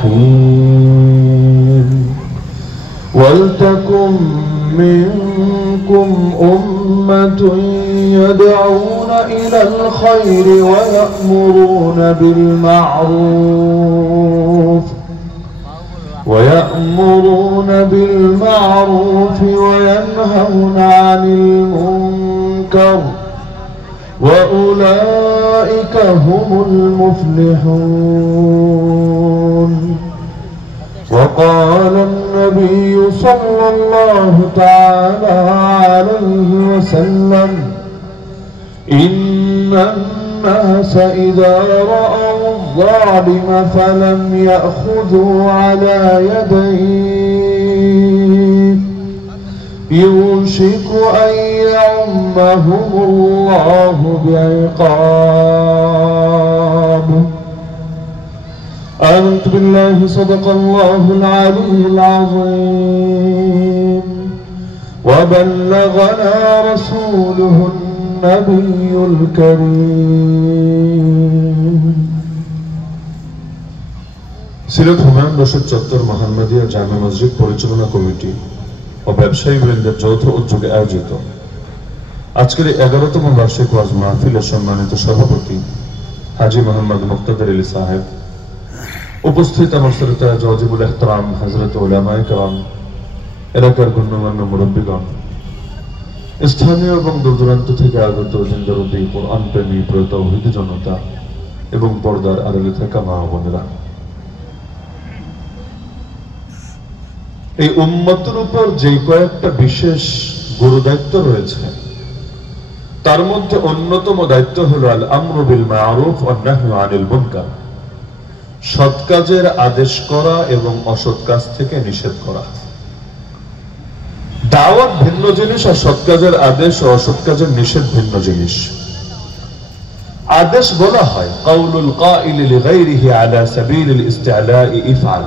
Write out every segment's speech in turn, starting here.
الرحيم ولتكن منكم أمة يدعون إلى الخير ويأمرون بالمعروف وينهون عن المنكر وأولئك هم المفلحون. وقال النبي صلى الله تعالى عليه وسلم إن الناس إذا رأوا الظالم فلم يأخذوا على يديه يوشك أن يعمهم الله بعقاب. آمنت بالله صدق الله العلي العظيم وبلغنا رسوله النبي الكريم. সিলেট হুমায়ুন রশিদ চত্বর মোহাম্মদিয়া জামে মসজিদ পরিচালনা কমিটি ও ব্যবসায়ী বৃন্দের যৌথ উদ্যোগে আয়োজিত আজকের 11তম বার্ষিক ওয়াজ মাহফিলের সম্মানিত সভাপতি হাজী মোহাম্মদ মুক্তাদির আলী সাহেব, উপস্থিত আমার শ্রোতা ওয়াজিবুল ইহতরাম হযরত উলামায়ে কেরাম, এলাকার গণ্যমান্য মুরব্বীগণ, স্থানীয় এবং দূরদূরান্ত থেকে আগত জিন্দারুদ্দি কোরআন প্রেমী প্রিয় তাওহীদি জনতা এবং পর্দার আড়ালে থাকা মা ও বোনেরা, এই উম্মতের উপর যে কয়েকটা বিশেষ গুরু দায়িত্ব রয়েছে তার মধ্যে অন্যতম দায়িত্ব হলো আল আমরু বিল মারুফ ওয়ান নাহয়ু আনিল মুনকার, সৎ কাজের আদেশ করা এবং অসৎ কাজ থেকে নিষেধ করা। দাওয়াত ভিন্ন জিনিস আর সৎ কাজের আদেশ ও অসৎ কাজের নিষেধ ভিন্ন জিনিস। আদেশ বলা হয় কাউলুল কাইলি লিগাইরিহি আলা সাবিলিল ইস্তিআলাই ইফআল,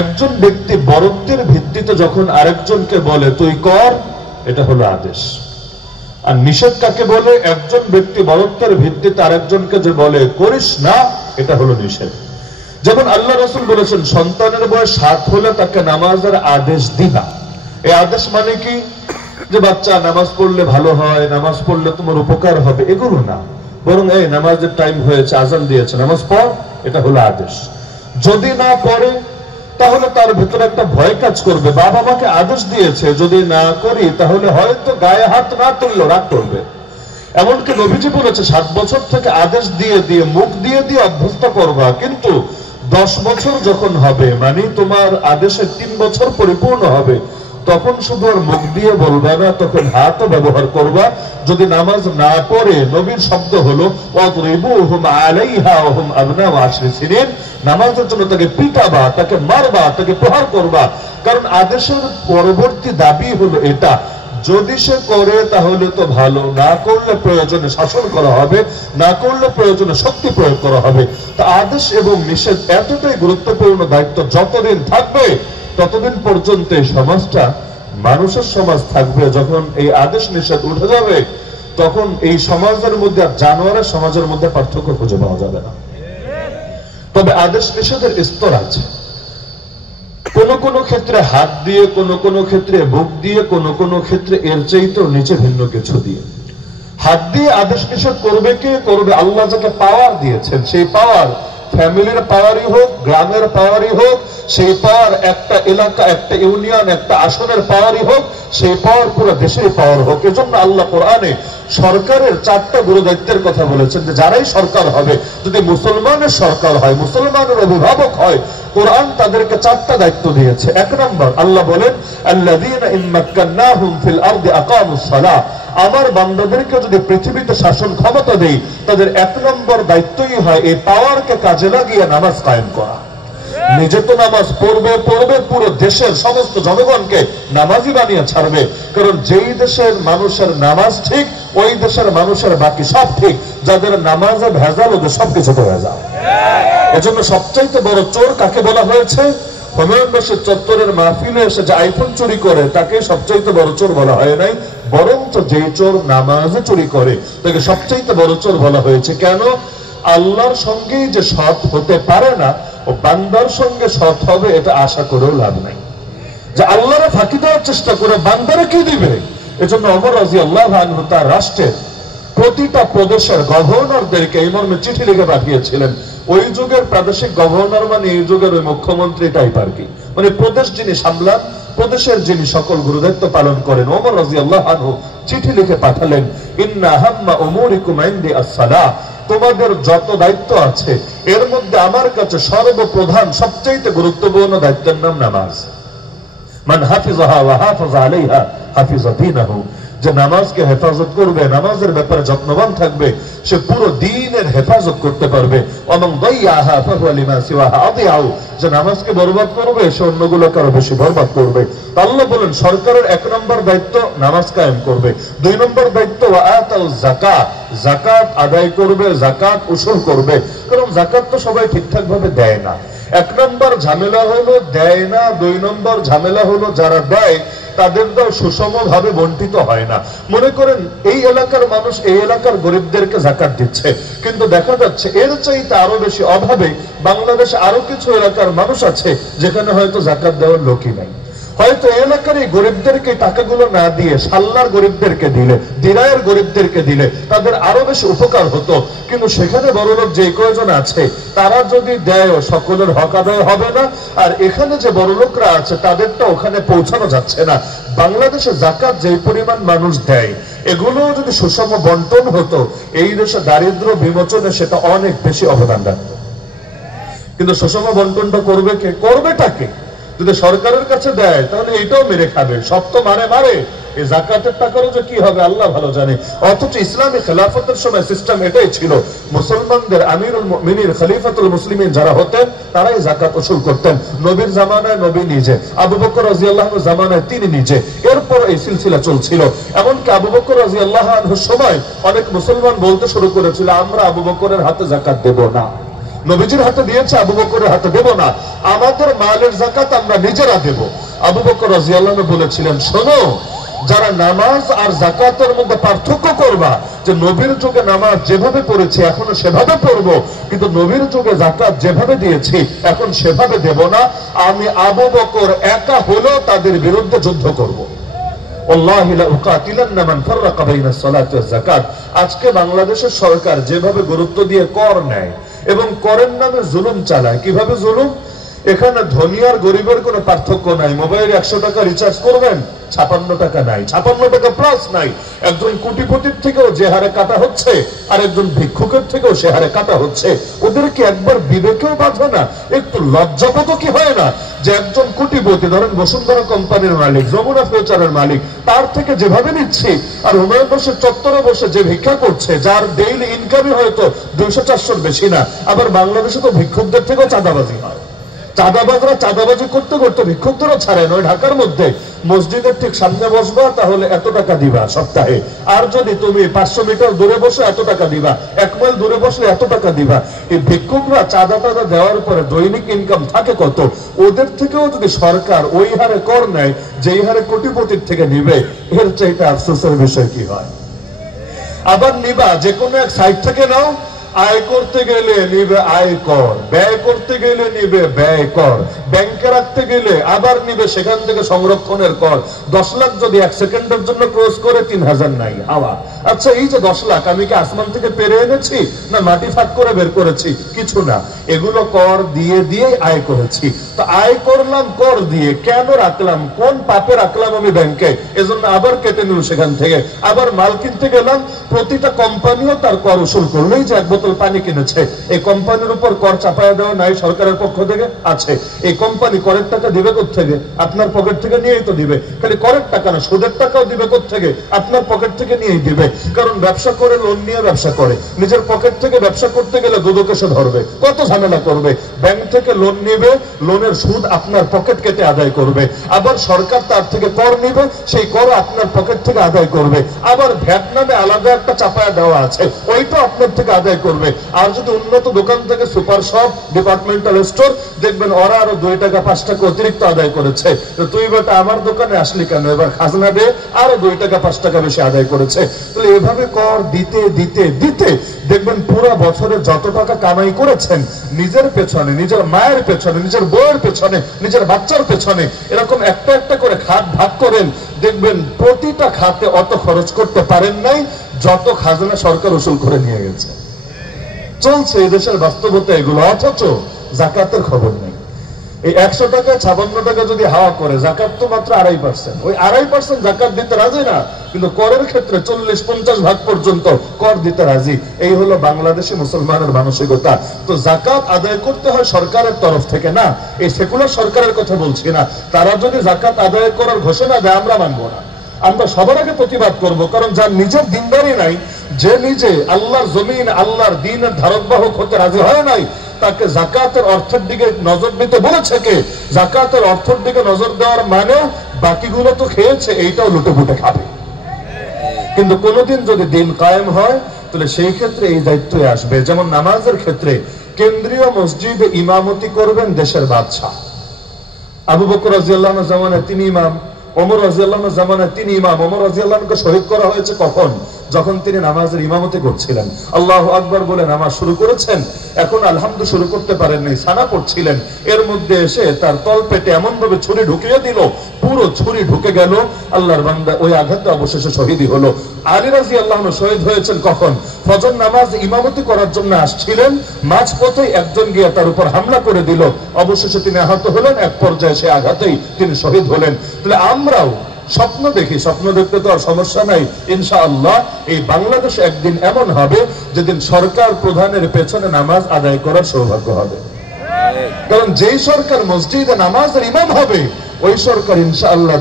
একজন ব্যক্তি বরত্বের ভিত্তিতে যখন আরেকজনকে বলে তুই কর, এটা হলো আদেশ। আর নিষেধ কাকে বলে? একজন ব্যক্তি বরত্বের ভিত্তিতে আরেকজনকে যে বলে করিস না, এটা হলো নিষেধ। যেমন আল্লাহ রাসূল বলেছেন সন্তানের বয়স 7 হলে তাকে নামাজের আদেশ দিবা। এই আদেশ মানে কি যে বাচ্চা নামাজ পড়লে ভালো হয়, নামাজ পড়লে তোমার উপকার হবে, এগুলো না, বরং এই নামাজের টাইম হয়েছে, আজান দিয়েছে, নামাজ পড়, এটা হলো আদেশ। যদি না পড়ে তাহলে তার ভিতরে একটা ভয় কাজ করবে, বাবা আমাকে আদেশ দিয়েছে, যদি না করি তাহলে হয়তো গায়ে হাত না তুললো রাগ করবে। এমনকি নবীজি বলেছে 7 বছর থেকে আদেশ দিয়ে দিয়ে মুখ দিয়ে দিয়ে অভ্যস্ত করবা, কিন্তু 10 বছর যখন হবে, মানে তোমার আদেশের 3 বছর পরিপূর্ণ হবে, তখন শুধু আর মুখ দিয়ে বলবা না, তখন হাতও ব্যবহার করবা। যদি নামাজ না পড়ে, নবীর শব্দ হলো ওয়াদরিবুহুম আলাইহা ওয়া হুম আবনাউ 10 সিনিন, নামাজের জন্য তাকে পিটাবা, তাকে মারবা, তাকে প্রহার করবা। কারণ আদেশের পরবর্তী দাবি হলো এটা, যদি সে করে তাহলে তো ভালো, না করলে প্রয়োজনে শাসন করা হবে, না করলে প্রয়োজনে শক্তি প্রয়োগ করা হবে। তো আদেশ এবং নিষেধ এতটাই গুরুত্বপূর্ণ দায়িত্ব, যতদিন থাকবে ততদিন পর্যন্ত এই সমাজটা মানুষের সমাজ থাকবে। যখন এই আদেশ নিষেধ উঠে যাবে, তখন এই সমাজের মধ্যে আর জানোয়ারের সমাজের মধ্যে পার্থক্য খুঁজে পাওয়া যাবে না। তবে আদেশ নিষেধের স্তর আছে, কোন কোন ক্ষেত্রে হাত দিয়ে, কোন কোন ক্ষেত্রে বুক দিয়ে, কোন কোন ক্ষেত্রে এর চাইতেও নিচে ভিন্ন কিছু দিয়ে। হাত দিয়ে আদেশ নিষেধ করবে কে? করবে আল্লাহ যাকে পাওয়ার দিয়েছেন। সেই পাওয়ার ফ্যামিলির পাওয়ারই হোক, গ্রামের পাওয়ারই হোক, সেই পাওয়ার একটা এলাকা, একটা ইউনিয়ন, একটা আসনের পাওয়ারই হোক, সেই পাওয়ার পুরো দেশের পাওয়ার হোক। এজন্য আল্লাহ কোরআনে সরকারের 4টা গুরু দায়িত্বের কথা বলেছেন, যে যারাই সরকার হবে, যদি মুসলমানের সরকার হয়, মুসলমানের অভিভাবক হয়, কোরআন তাদেরকে 4টা দায়িত্ব দিয়েছে। 1 নম্বর আল্লাহ বলেন আল্লাযীনা ইম্মাক্কান্নাহুম ফিল আরদি আকামুস সালাহ, আমার বান্দাদেরকে যদি পৃথিবীতে শাসন ক্ষমতা দেই, তাদের 1 নম্বর দায়িত্বই হয় এই পাওয়ারকে কাজে লাগিয়ে নামাজ কায়েম করা। নিজে তো নামাজ পড়বে, পুরো দেশের সমস্ত জনগণকে নামাজি বানিয়ে ছাড়বে। কারণ যেই দেশের মানুষের নামাজ ঠিক, ওই দেশের মানুষের বাকি সব ঠিক। যাদের নামাজে ভেজাল, ওদের সবকিছু ভেজাল। এজন্য সবচাইতে বড় চোর কাকে বলা হয়েছে? হুমায়ুন রশিদ চত্বরের মাহফিলে এসে যে আইফোন চুরি করে তাকে সবচাইতে বড় চোর বলা হয় নাই, বরং তো যে চোর নামাজে চুরি করে তাকে সবচাইতে বড় চোর বলা হয়েছে। কেন? আল্লাহর সঙ্গেই যে সৎ হতে পারে না, ও বান্দার সঙ্গে সৎ হবে এটা আশা করেও লাভ নাই। যে আল্লাহরে ফাঁকি দেওয়ার চেষ্টা করে বান্দারে কি দিবে? এজন্য ওমর রাদিয়াল্লাহু আনহু তার রাষ্ট্রের প্রতিটা প্রদেশের গভর্নরদেরকে এই মর্মে চিঠি লিখে পাঠিয়েছিলেন। ওই যুগের প্রাদেশিক গভর্নর মানে এই যুগের ওই মুখ্যমন্ত্রী টাইপ আর কি, মানে প্রদেশ যিনি সামলান, প্রদেশের যিনি সকল গুরুদায়িত্ব পালন করেন। ওমর রাদিয়াল্লাহু আনহু চিঠি লিখে পাঠালেন, ইন্না হাম্মা উমুরিকুম ইনদি আস-সালাহ, তোমাদের যত দায়িত্ব আছে এর মধ্যে আমার কাছে সর্বপ্রধান সবচেয়ে গুরুত্বপূর্ণ দায়িত্বের নাম নামাজ। মান হাফিজাহা ওয়া হাফাযা আলাইহা হাফিযা দীনাহু, যে নামাজকে হেফাজত করবে, নামাজের ব্যাপারে যত্নবান থাকবে, সে পুরো দ্বীনের হেফাজত করতে পারবে। ওয়ামান দাইয়াহা ফাহুয়া লিমা সিওয়াহা আদিয়াউ, যে নামাজকে বরবাদ করবে সে অন্যগুলোকে আরো বেশি বরবাদ করবে। আল্লাহ বলেন সরকারের 1 নম্বর দায়িত্ব নামাজ কায়েম করবে, 2 নম্বর দায়িত্ব ওয়া আতাউ যাকাত, যাকাত আদায় করবে, যাকাত উসুল করবে। কারণ যাকাত তো সবাই ঠিকঠাক ভাবে দেয় না। 1 নম্বর ঝামেলা হলো দেয় না, 2 নম্বর ঝামেলা হলো যারা দেয় তাদের দাও সুষম ভাবে বন্টিত হয় না। মনে করেন এই এলাকার মানুষ এই এলাকার গরিবদেরকে যাকাত দিচ্ছে, কিন্তু দেখা যাচ্ছে এর চাইতে আরো বেশি অভাবে বাংলাদেশে আরো কিছু এলাকার মানুষ আছে যেখানে হয়তো যাকাত দেওয়ার লোকই নাই। হয়তো এলাকার এই গরিবদেরকে টাকাগুলো না দিয়ে সাল্লার গরিবদেরকে দিলে, দিরায়ের গরিবদেরকে দিলে তাদের আরো বেশি উপকার হতো। কিন্তু সেখানে বড়লোক যে কয়জন আছে তারা যদি দেয় সকলের হক আদায় হবে না, আর এখানে যে বড়লোকরা আছে তাদেরটা ওখানে পৌঁছানো যাচ্ছে না। বাংলাদেশে যাকাত যে পরিমাণ মানুষ দেয় এগুলো যদি সুষম বন্টন হতো এই দেশে দারিদ্র বিমোচনে সেটা অনেক বেশি অবদান রাখতো। কিন্তু সুষম বন্টনটা করবে কে? করবেটাকে যদি সরকারের কাছে দেয় তাহলে এটাও মেরে খাবে, সব তো মারে। এই যাকাতের টাকারও যে কি হবে আল্লাহ ভালো জানে। অথচ ইসলামী খেলাফতের সময় সিস্টেম এটাই ছিল, মুসলমানদের আমিরুল মুমিনিন খলিফাতুল মুসলিমিন যারা হতেন তারাই যাকাত উসুল করতেন। নবীর জামানায় নবী নিজে, আবু বকর রাদিয়াল্লাহু আনহুর জামানায় তিনি নিজে, এরপর এই সিলসিলা চলছিল। এমনকি আবু বকর রাদিয়াল্লাহু আনহুর সময় অনেক মুসলমান বলতে শুরু করেছিল আমরা আবু বকরের হাতে যাকাত দেব না। নবীজির হাতে দিয়েছে, আবু বকরের হাতে দেব না, আমাদের মালের যাকাত আমরা নিজেরা দেব। আবু বকর রাদিয়াল্লাহু আনহু বলেছিলেন শোনো, যারা নামাজ আর যাকাতের মধ্যে পার্থক্য করবা, যে নবীর যুগে নামাজ যেভাবে পড়েছি এখনো সেভাবে পড়বো, কিন্তু নবীর যুগে যাকাত যেভাবে দিয়েছি এখন সেভাবে দেব না, আমি আবু বকর একা হলেও তাদের বিরুদ্ধে যুদ্ধ করব। ওয়াল্লাহি লা উকাতিলান্না মান ফাররাকা বাইনা সালাতি ওয়াজ যাকাত। আজকে বাংলাদেশের সরকার যেভাবে গুরুত্ব দিয়ে কর নেয় এবং করের নামে জুলুম চালায়, কিভাবে জুলুম? এখানে ধনী আর গরিবের কোনো পার্থক্য নাই। মোবাইলে 100 টাকা রিচার্জ করবেন, 56 টাকা নাই, 56 টাকা প্লাস নাই। একজন কোটিপতির থেকেও যে হারে কাটা হচ্ছে আর একজন ভিক্ষুকের থেকেও সে হারে কাটা হচ্ছে। ওদেরকে একবার বিবেকেও বাঁধে না, একটু লজ্জাবোধ কি হয় না যে একজন কোটিপতি, ধরেন বসুন্ধরা কোম্পানির মালিক, যমুনা ফিউচারের মালিক, তার থেকে যেভাবে নিচ্ছি, আর হুমায়ুন বসে চত্বরে বসে যে ভিক্ষা করছে, যার ডেইলি ইনকামই হয়তো 200-400 বেশি না। আবার বাংলাদেশে তো ভিক্ষুকদের থেকেও চাঁদাবাজি হয়। চাঁদাবাজরা চাঁদাবাজি করতে করতে ভিক্ষুকদেরও ছাড়ে নয়। ঢাকার মধ্যে মসজিদের ঠিক সামনে বসবা তাহলে এত টাকা দিবা সপ্তাহে, আর যদি তুমি 500 মিটার দূরে বসে এত টাকা দিবা, 1 মাইল দূরে বসলে এত টাকা দিবা। এই ভিক্ষুকরা চাঁদা টাদা দেওয়ার পরে দৈনিক ইনকাম থাকে কত? ওদের থেকেও যদি সরকার ওই হারে কর নেয় যেই হারে কোটিপতির থেকে নিবে, এর চাইতে আফসোসের বিষয় কি হয়? আবার নিবা যে কোনো এক সাইড থেকে নাও, আয় করতে গেলে নিবে আয় কর, ব্যয় করতে গেলে নিবে ব্যয় কর, ব্যাংকে রাখতে গেলে আবার নিবে সেখান থেকে সংরক্ষণের কর। 10 লাখ যদি 1 সেকেন্ডের জন্য ক্রস করে 3000 নাই হাওয়া। আচ্ছা এই যে 10 লাখ আমি কি আসমান থেকে পেরে এনেছি না মাটি ফাঁক করে বের করেছি? কিছু না, এগুলো কর দিয়ে দিয়ে আয় করেছি। তো আয় করলাম কর দিয়ে, কেন রাখলাম, কোন পাপে রাখলাম আমি ব্যাংকে? এজন্য আবার কেটে নিল সেখান থেকে। আবার মাল কিনতে গেলাম, প্রতিটা কোম্পানিও তার কর উসুল করলেই যে 1 বোতল পানি কিনেছে, এই কোম্পানির উপর কর চাপায়া দেওয়া নাই সরকারের পক্ষ থেকে? আছে। এই কোম্পানি করের টাকা দিবে কোত্থেকে? আপনার পকেট থেকে নিয়েই তো দিবে। খালি করের টাকা না, সুদের টাকাও দিবে কোত্থেকে? আপনার পকেট থেকে নিয়েই দিবে। কারণ ব্যবসা করে, লোন নিয়ে ব্যবসা করে, নিজের পকেট থেকে ব্যবসা করতে গেলে দুদকে সে ধরবে, কত ঝামেলা করবে। ব্যাংক থেকে লোন নিবে, লোনের সুদ আপনার পকেট কেটে আদায় করবে। আবার সরকার তার থেকে কর নিবে, সেই কর আপনার পকেট থেকে আদায় করবে। আবার ভ্যাট নামে আলাদা একটা চাপায়া দেওয়া আছে, ওইটা আপনার থেকে আদায় করবে। আর যদি উন্নত দোকান থেকে সুপার শপ, ডিপার্টমেন্টাল স্টোর, দেখবেন ওরা আরো 2 টাকা 5 টাকা অতিরিক্ত আদায় করেছে। তো তুই বেটা আমার দোকানে আসলি কেন, এবার খাজনা দে, আরো 2 টাকা 5 টাকা বেশি আদায় করেছে। তাহলে এভাবে কর দিতে দিতে দিতে দেখবেন পুরো বছরে যত টাকা কামাই করেছেন, নিজের পেছনে, নিজের মায়ের পেছনে, নিজের বউয়ের পেছনে, নিজের বাচ্চার পেছনে, এরকম একটা একটা করে খাত ভাগ করেন, দেখবেন প্রতিটা খাতে অত খরচ করতে পারেন নাই যত খাজনা সরকার উসুল করে নিয়ে গেছে। চলছে এই দেশের বাস্তবতা এগুলো, অথচ জাকাতের খবর নেই। এই 100 টাকা 56 টাকা যদি হাওয়া করে, জাকাত তো মাত্র 2.5%। ওই 2.5% জাকাত দিতে রাজি না, কিন্তু করের ক্ষেত্রে 40-50 ভাগ পর্যন্ত কর দিতে রাজি। এই হলো বাংলাদেশি মুসলমানের মানসিকতা। তো জাকাত আদায় করতে হয় সরকারের তরফ থেকে, না এই সেকুলার সরকারের কথা বলছি না। তারা যদি জাকাত আদায় করার ঘোষণা দেয়, আমরা মানবো না, আমরা সবার আগে প্রতিবাদ করব। কারণ যার নিজের দিনদারি নাই, যে নিজে আল্লাহর জমিন, আল্লাহর দ্বীনের ধারকবাহক হতে রাজি হয় নাই, তাকে জাকাতের অর্থের দিকে নজর দিতে বলেছে কে? জাকাতের অর্থের দিকে নজর দেওয়ার মানে বাকিগুলো তো খেয়েছে, এইটাও লুটে পুটে খাবে। কিন্তু কোনোদিন যদি দিন কায়েম হয়, তাহলে সেই ক্ষেত্রে এই দায়িত্বই আসবে। যেমন নামাজের ক্ষেত্রে কেন্দ্রীয় মসজিদে ইমামতি করবেন দেশের বাদশা। আবু বকর রাদিয়াল্লাহু আনহু জামানায় তিনি ইমাম, ওমর রাদিয়াল্লাহু আনহু জামানায় তিনি ইমাম। ওমর রাদিয়াল্লাহু আনহুকে শহীদ করা হয়েছে কখন? যখন তিনি নামাজের ইমামতি করছিলেন। আল্লাহু আকবার বলে নামাজ শুরু করেছেন, এখন আলহামদু শুরু করতে পারেননি, সানা পড়ছিলেন, এর মধ্যে এসে তার তলপেটে এমন ভাবে ছুরি ঢুকিয়ে দিল, পুরো ছুরি ঢুকে গেল। আল্লাহর বান্দা ওই আঘাতে অবশেষে শহীদই হলো। আলী রাদিয়াল্লাহু আনহু শহীদ হয়েছেন কখন? ফজর নামাজ ইমামতি করার জন্য আসছিলেন, মাঝপথে একজন গিয়ে তার উপর হামলা করে দিল, অবশেষে তিনি আহত হলেন, এক পর্যায়ে সে আঘাতেই তিনি শহীদ হলেন। তাহলে আমরাও স্বপ্ন দেখি, স্বপ্ন দেখতে তো আর সমস্যা নাই, ইনশাআল্লাহ এই বাংলাদেশ একদিন এমন হবে যেদিন সরকার প্রধানের পেছনে নামাজ আদায় করার সৌভাগ্য হবে। কারণ যেই সরকার মসজিদে নামাজের ইমাম হবে, ওই সরকার ইনশাআল্লাহ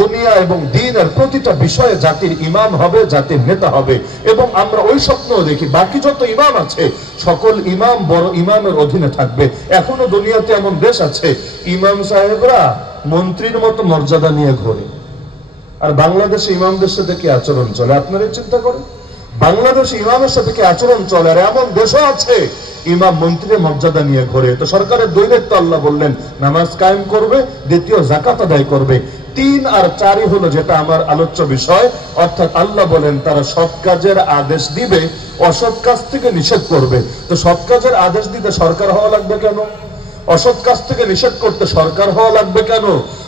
দুনিয়া এবং দ্বীনের প্রতিটা বিষয়ে জাতির ইমাম হবে, জাতির নেতা হবে। এবং আমরা ওই স্বপ্ন দেখি বাকি যত ইমাম আছে সকল ইমাম বড় ইমামের অধীনে থাকবে। এখনো দুনিয়াতে এমন দেশ আছে ইমাম সাহেবরা মন্ত্রীর মতো মর্যাদা নিয়ে ঘোরে, আর বাংলাদেশে ইমামদের সাথে কি আচরণ চলে আপনারাই চিন্তা করেন। বাংলাদেশে ইমামের সাথে কি আচরণ চলে, আর এমন দেশও আছে ইমাম মন্ত্রীর মর্যাদা নিয়ে ঘোরে। তো সরকারের 2 দায়িত্ব আল্লাহ বললেন, নামাজ কায়েম করবে, দ্বিতীয় জাকাত আদায় করবে। 3 আর 4 হলো যেটা আমার আলোচ্য বিষয়। অর্থাৎ আল্লাহ বলেন তারা সৎ কাজের আদেশ দিবে, অসৎ কাজ থেকে নিষেধ করবে। তো সৎ কাজের আদেশ দিতে সরকার হওয়া লাগবে কেন? অসৎ কাজ থেকে নিষেধ করতে সরকার হওয়া লাগবে কেন?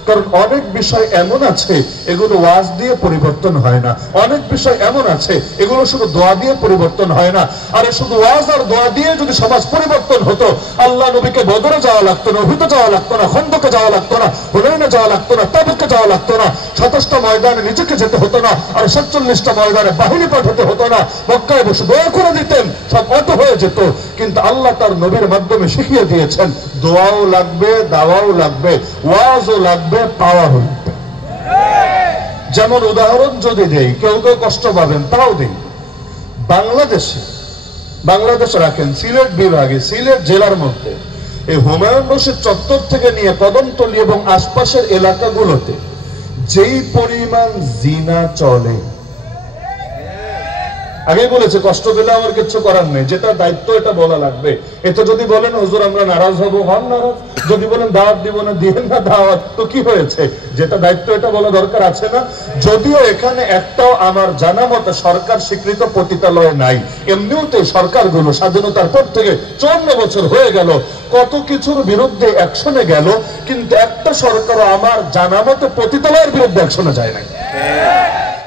কারণ অনেক বিষয় এমন আছে এগুলো ওয়াজ দিয়ে পরিবর্তন হয় না, অনেক বিষয় এমন আছে এগুলো শুধু দোয়া দিয়ে পরিবর্তন হয় না। আর শুধু ওয়াজ আর দোয়া দিয়ে যদি সমাজ পরিবর্তন হতো, আল্লাহ নবীকে বদরে যাওয়া লাগতো না, উহুদে যাওয়া লাগতো না, খন্দকে যাওয়া লাগতো না, হুনাইনে যাওয়া লাগতো না, তাবুকে যাওয়া লাগতো না, 27টা ময়দানে নিজেকে যেতে হতো না, আর 47টা ময়দানে বাহিনী পাঠাতে হতো না, মক্কায় বসে দোয়া করে দিতেন, সব অত হয়ে যেত। কিন্তু আল্লাহ তার নবীর মাধ্যমে শিখিয়ে দিয়েছেন দোয়াও লাগবে, দাওয়াও লাগবে, ওয়াজও লাগবে, পাওয়া লাগবে। যেমন উদাহরণ যদি দেই, কেউ কেউ কষ্ট পাবেন, তাও দেই। বাংলাদেশে রাখেন সিলেট বিভাগে, সিলেট জেলার মধ্যে এই হুমায়ুন রশিদ চত্বর থেকে নিয়ে কদমতলী এবং আশপাশের এলাকাগুলোতে যেই পরিমাণ জিনা চলে, আগে বলেছে কষ্ট দিলে আমার কিছু করার নেই, যেটা দায়িত্ব এটা বলা লাগবে। এতে যদি বলেন হুজুর আমরা নারাজ হব, হন নারাজ। যদি বলেন দাওয়াত দিব না, দিবেন না দাওয়াত, তো কি হয়েছে? যেটা দায়িত্ব এটা বলা দরকার আছে না? যদিও এখানে একটাও আমার জানা মতে সরকার স্বীকৃত পতিতালয় নাই। এমনিওতে সরকারগুলো স্বাধীনতার পর থেকে 54 বছর হয়ে গেল, কত কিছুর বিরুদ্ধে অ্যাকশনে গেল, কিন্তু একটা সরকারও আমার জানা মতে পতিতালয়ের বিরুদ্ধে অ্যাকশনে যায় নাই।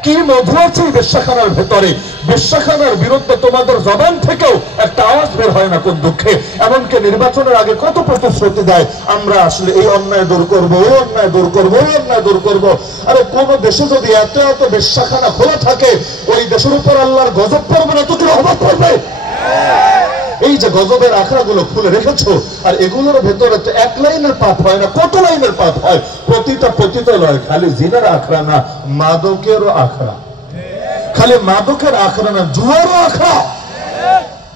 কি মধু আছে বেশ্যাখানার ভেতরে, বেশ্যাখানার বিরুদ্ধে তোমাদের জবান থেকেও একটা আওয়াজ বের হয় না, কোন দুঃখে। এমনকি নির্বাচনের আগে কত প্রতিশ্রুতি দেয়, আমরা আসলে এই অন্যায় দূর করবো, ওই অন্যায় দূর করবো, ওই অন্যায় দূর করবো। আরে কোন দেশে যদি এত এত বেশ্যাখানা খোলা থাকে, ওই দেশের উপর আল্লাহর গজব পড়বে না তো কি রহমত পড়বে? এই যে গজবের আখড়াগুলো খুলে রেখেছো, আর এগুলোর ভেতরে তো 1 লাইনের পাপ হয় না, কত লাইনের পাপ হয়। প্রতিটা পতিতালয় খালি জিনার আখড়া না, মাদকেরও আখড়া। খালি মাদকের আখড়া না, জুয়ারও আখড়া।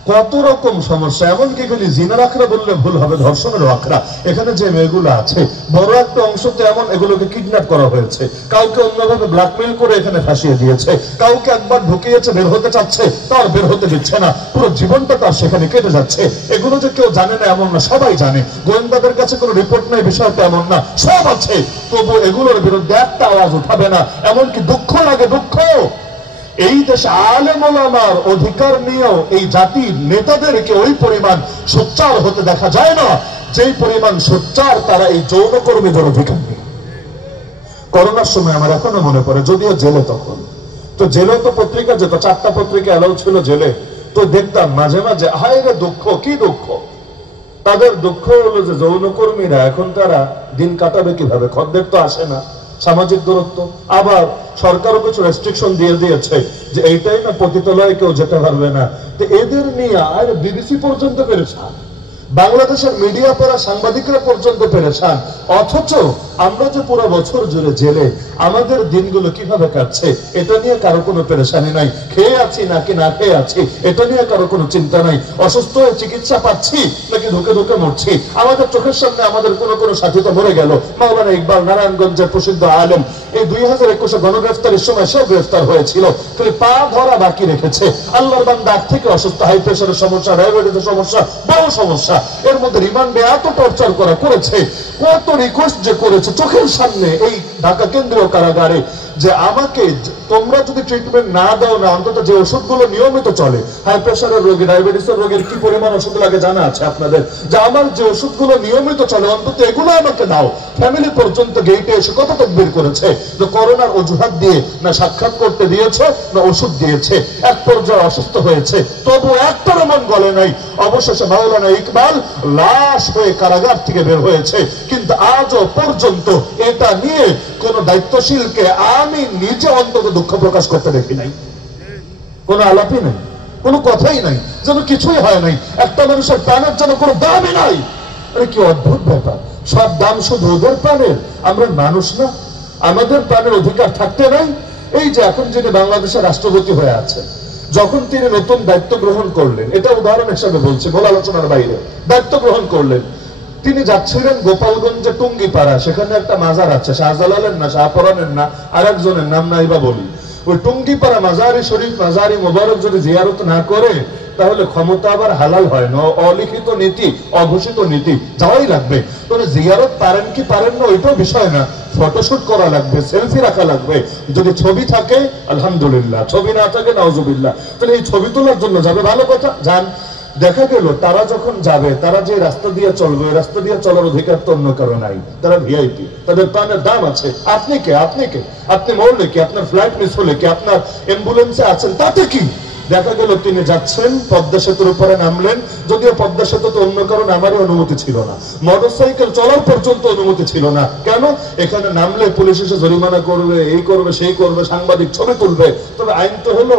কত রকম সমস্যা, এমনকি এগুলি জিনার আখড়া বললে ভুল হবে, ধর্ষণের আখড়া। এখানে যে মেয়েগুলো আছে বড় একটা অংশ তো এমন, এগুলোকে কিডন্যাপ করা হয়েছে, কাউকে অন্যভাবে ব্ল্যাকমেইল করে এখানে ফাঁসিয়ে দিয়েছে, কাউকে একবার ঢুকিয়েছে, বের হতে চাচ্ছে, তার বের হতে দিচ্ছে না, পুরো জীবনটা তার সেখানে কেটে যাচ্ছে। এগুলো যে কেউ জানে না এমন না, সবাই জানে, গোয়েন্দাদের কাছে কোনো রিপোর্ট নাই, বিষয়টা এমন না, সব আছে, তবু এগুলোর বিরুদ্ধে একটা আওয়াজ উঠাবে না। এমনকি দুঃখ লাগে, দুঃখ এই দেশে আলেম ওলামার অধিকার নিয়েও এই জাতির নেতাদেরকে ওই পরিমাণ সোচ্চার হতে দেখা যায় না, যেই পরিমাণ সোচ্চার তারা এই যৌনকর্মীদের অধিকার নিয়ে। করোনার সময় আমার এখনো মনে পড়ে, যদিও জেলে তখন, তো জেলে তো পত্রিকা যেত, 4টা পত্রিকা এলাও ছিল জেলে, তো দেখতাম মাঝে মাঝে হায় রে দুঃখ, কি দুঃখ, তাদের দুঃখ হলো যে যৌনকর্মীরা এখন তারা দিন কাটাবে কিভাবে, খদ্দের তো আসে না, সামাজিক দূরত্ব, আবার সরকারও কিছু রেস্ট্রিকশন দিয়ে দিয়েছে যে এইটাই না পতিতালয়ে কেউ যেতে পারবে না। তো এদের নিয়ে আর বিবিসি পর্যন্ত পেরেছান, বাংলাদেশের মিডিয়া পড়া সাংবাদিকরা পর্যন্ত পেরেছান, অথচ আমরা যে পুরো বছর জুড়ে জেলে আমাদের দিনগুলো কিভাবে কাটছে এটা নিয়ে কারো কোনো পেরেশানি নাই, খেয়ে আছি নাকি না খেয়ে আছি এটা নিয়ে কারো কোনো চিন্তা নাই, অসুস্থ হয়ে চিকিৎসা পাচ্ছি নাকি ধুকে ধুকে মরছি, আমাদের চোখের সামনে আমাদের কোনো কোনো সাথী তো মরে গেল। মাওলানা ইকবাল নারায়ণগঞ্জের প্রসিদ্ধ আলেম, এই 2021 গণগ্রেফতারের সময় সেও গ্রেফতার হয়েছিল, কিন্তু পা ধরা বাকি রেখেছে। আল্লাহর বান্দা আগ থেকে অসুস্থ, হাই প্রেশারের সমস্যা, ডায়াবেটিসের সমস্যা, বড় সমস্যা, এর মধ্যে রিমান্ডে এত টর্চার করা করেছে, কত রিকোয়েস্ট যে করেছে চোখের সামনে এই ঢাকা কেন্দ্রীয় কারাগারে, যে আমাকে তোমরা যদি ট্রিটমেন্ট না দাও না, অন্তত যে ওষুধগুলো নিয়মিত চলে, হাই প্রেশারের রোগী, ডায়াবেটিসের রোগীর কি পরিমাণ ওষুধ লাগে জানা আছে আপনাদের, যে আমার যে ওষুধগুলো নিয়মিত চলে অন্তত এগুলো আমাকে দাও। ফ্যামিলি পর্যন্ত গেটে এসে কত তকবির করেছে, যে করোনার অজুহাত দিয়ে না সাক্ষাৎ করতে দিয়েছে না ওষুধ দিয়েছে, এক পর্যায়ে অসুস্থ হয়েছে, তবু একটার মন গলে নাই। অবশেষে মাওলানা ইকবাল লাশ হয়ে কারাগার থেকে বের হয়েছে, কিন্তু আজও পর্যন্ত এটা নিয়ে কোন দায়িত্বশীলকে আমি নিজে অন্তত দুঃখ প্রকাশ করতে দেখি নাই, কোনো আলাপই নাই, কোনো কথাই নাই, যেন কিছুই হয় নাই, একটা মানুষের প্রাণের যেন কোনো দামই নাই। আরে কি অদ্ভুত ব্যাপার, সব দাম শুধু ওদের প্রাণের, আমরা মানুষ না, আমাদের প্রাণের অধিকার থাকতে নাই। এই যে এখন যিনি বাংলাদেশের রাষ্ট্রপতি হয়ে আছে, যখন তিনি নতুন দায়িত্ব গ্রহণ করলেন, এটা উদাহরণ হিসাবে বলছি, বল আলোচনার বাইরে, দায়িত্ব গ্রহণ করলেন, তিনি যাচ্ছিলেন গোপালগঞ্জে টুঙ্গিপাড়া, সেখানে একটা মাজার আছে, শাহজালালের না শাহপরানের না আর একজনের নাম নাইবা বলি, ওই টুঙ্গিপাড়া মাজারি শরীফ, মাজারি মোবারক যদি জিয়ারত না করে তাহলে ক্ষমতা আবার হালাল হয় না, অলিখিত নীতি, অঘোষিত নীতি, যাওয়াই লাগবে। তবে জিয়ারত পারেন কি পারেন না ওইটাও বিষয় না, ফটোশুট করা লাগবে, সেলফি রাখা লাগবে, যদি ছবি থাকে আলহামদুলিল্লাহ, ছবি না থাকে নাউজুবিল্লাহ, তাহলে এই ছবি তোলার জন্য যাবে, ভালো কথা, যান। দেখা গেল তারা যখন যাবে, তারা যে রাস্তা দিয়ে চলবে, ওই রাস্তা দিয়ে চলার অধিকার তো অন্য কারো নাই, তারা ভিআইপি, তাদের প্রাণের দাম আছে। আপনি কে, আপনি কে, আপনি মরলে কি, আপনার ফ্লাইট মিস হলে কি, আপনার অ্যাম্বুলেন্সে আছেন তাতে কি? দেখা গেল তিনি যাচ্ছেন, পদ্মা সেতুর উপরে নামলেন, যদিও পদ্মা সেতু তো অন্য কারণ আমারই অনুমতি ছিল না, মোটরসাইকেল চলার পর্যন্ত অনুমতি ছিল না, কেন? এখানে নামলে পুলিশ এসে জরিমানা করবে, এই করবে সেই করবে, সাংবাদিক ছবি তুলবে। তবে আইন তো হলো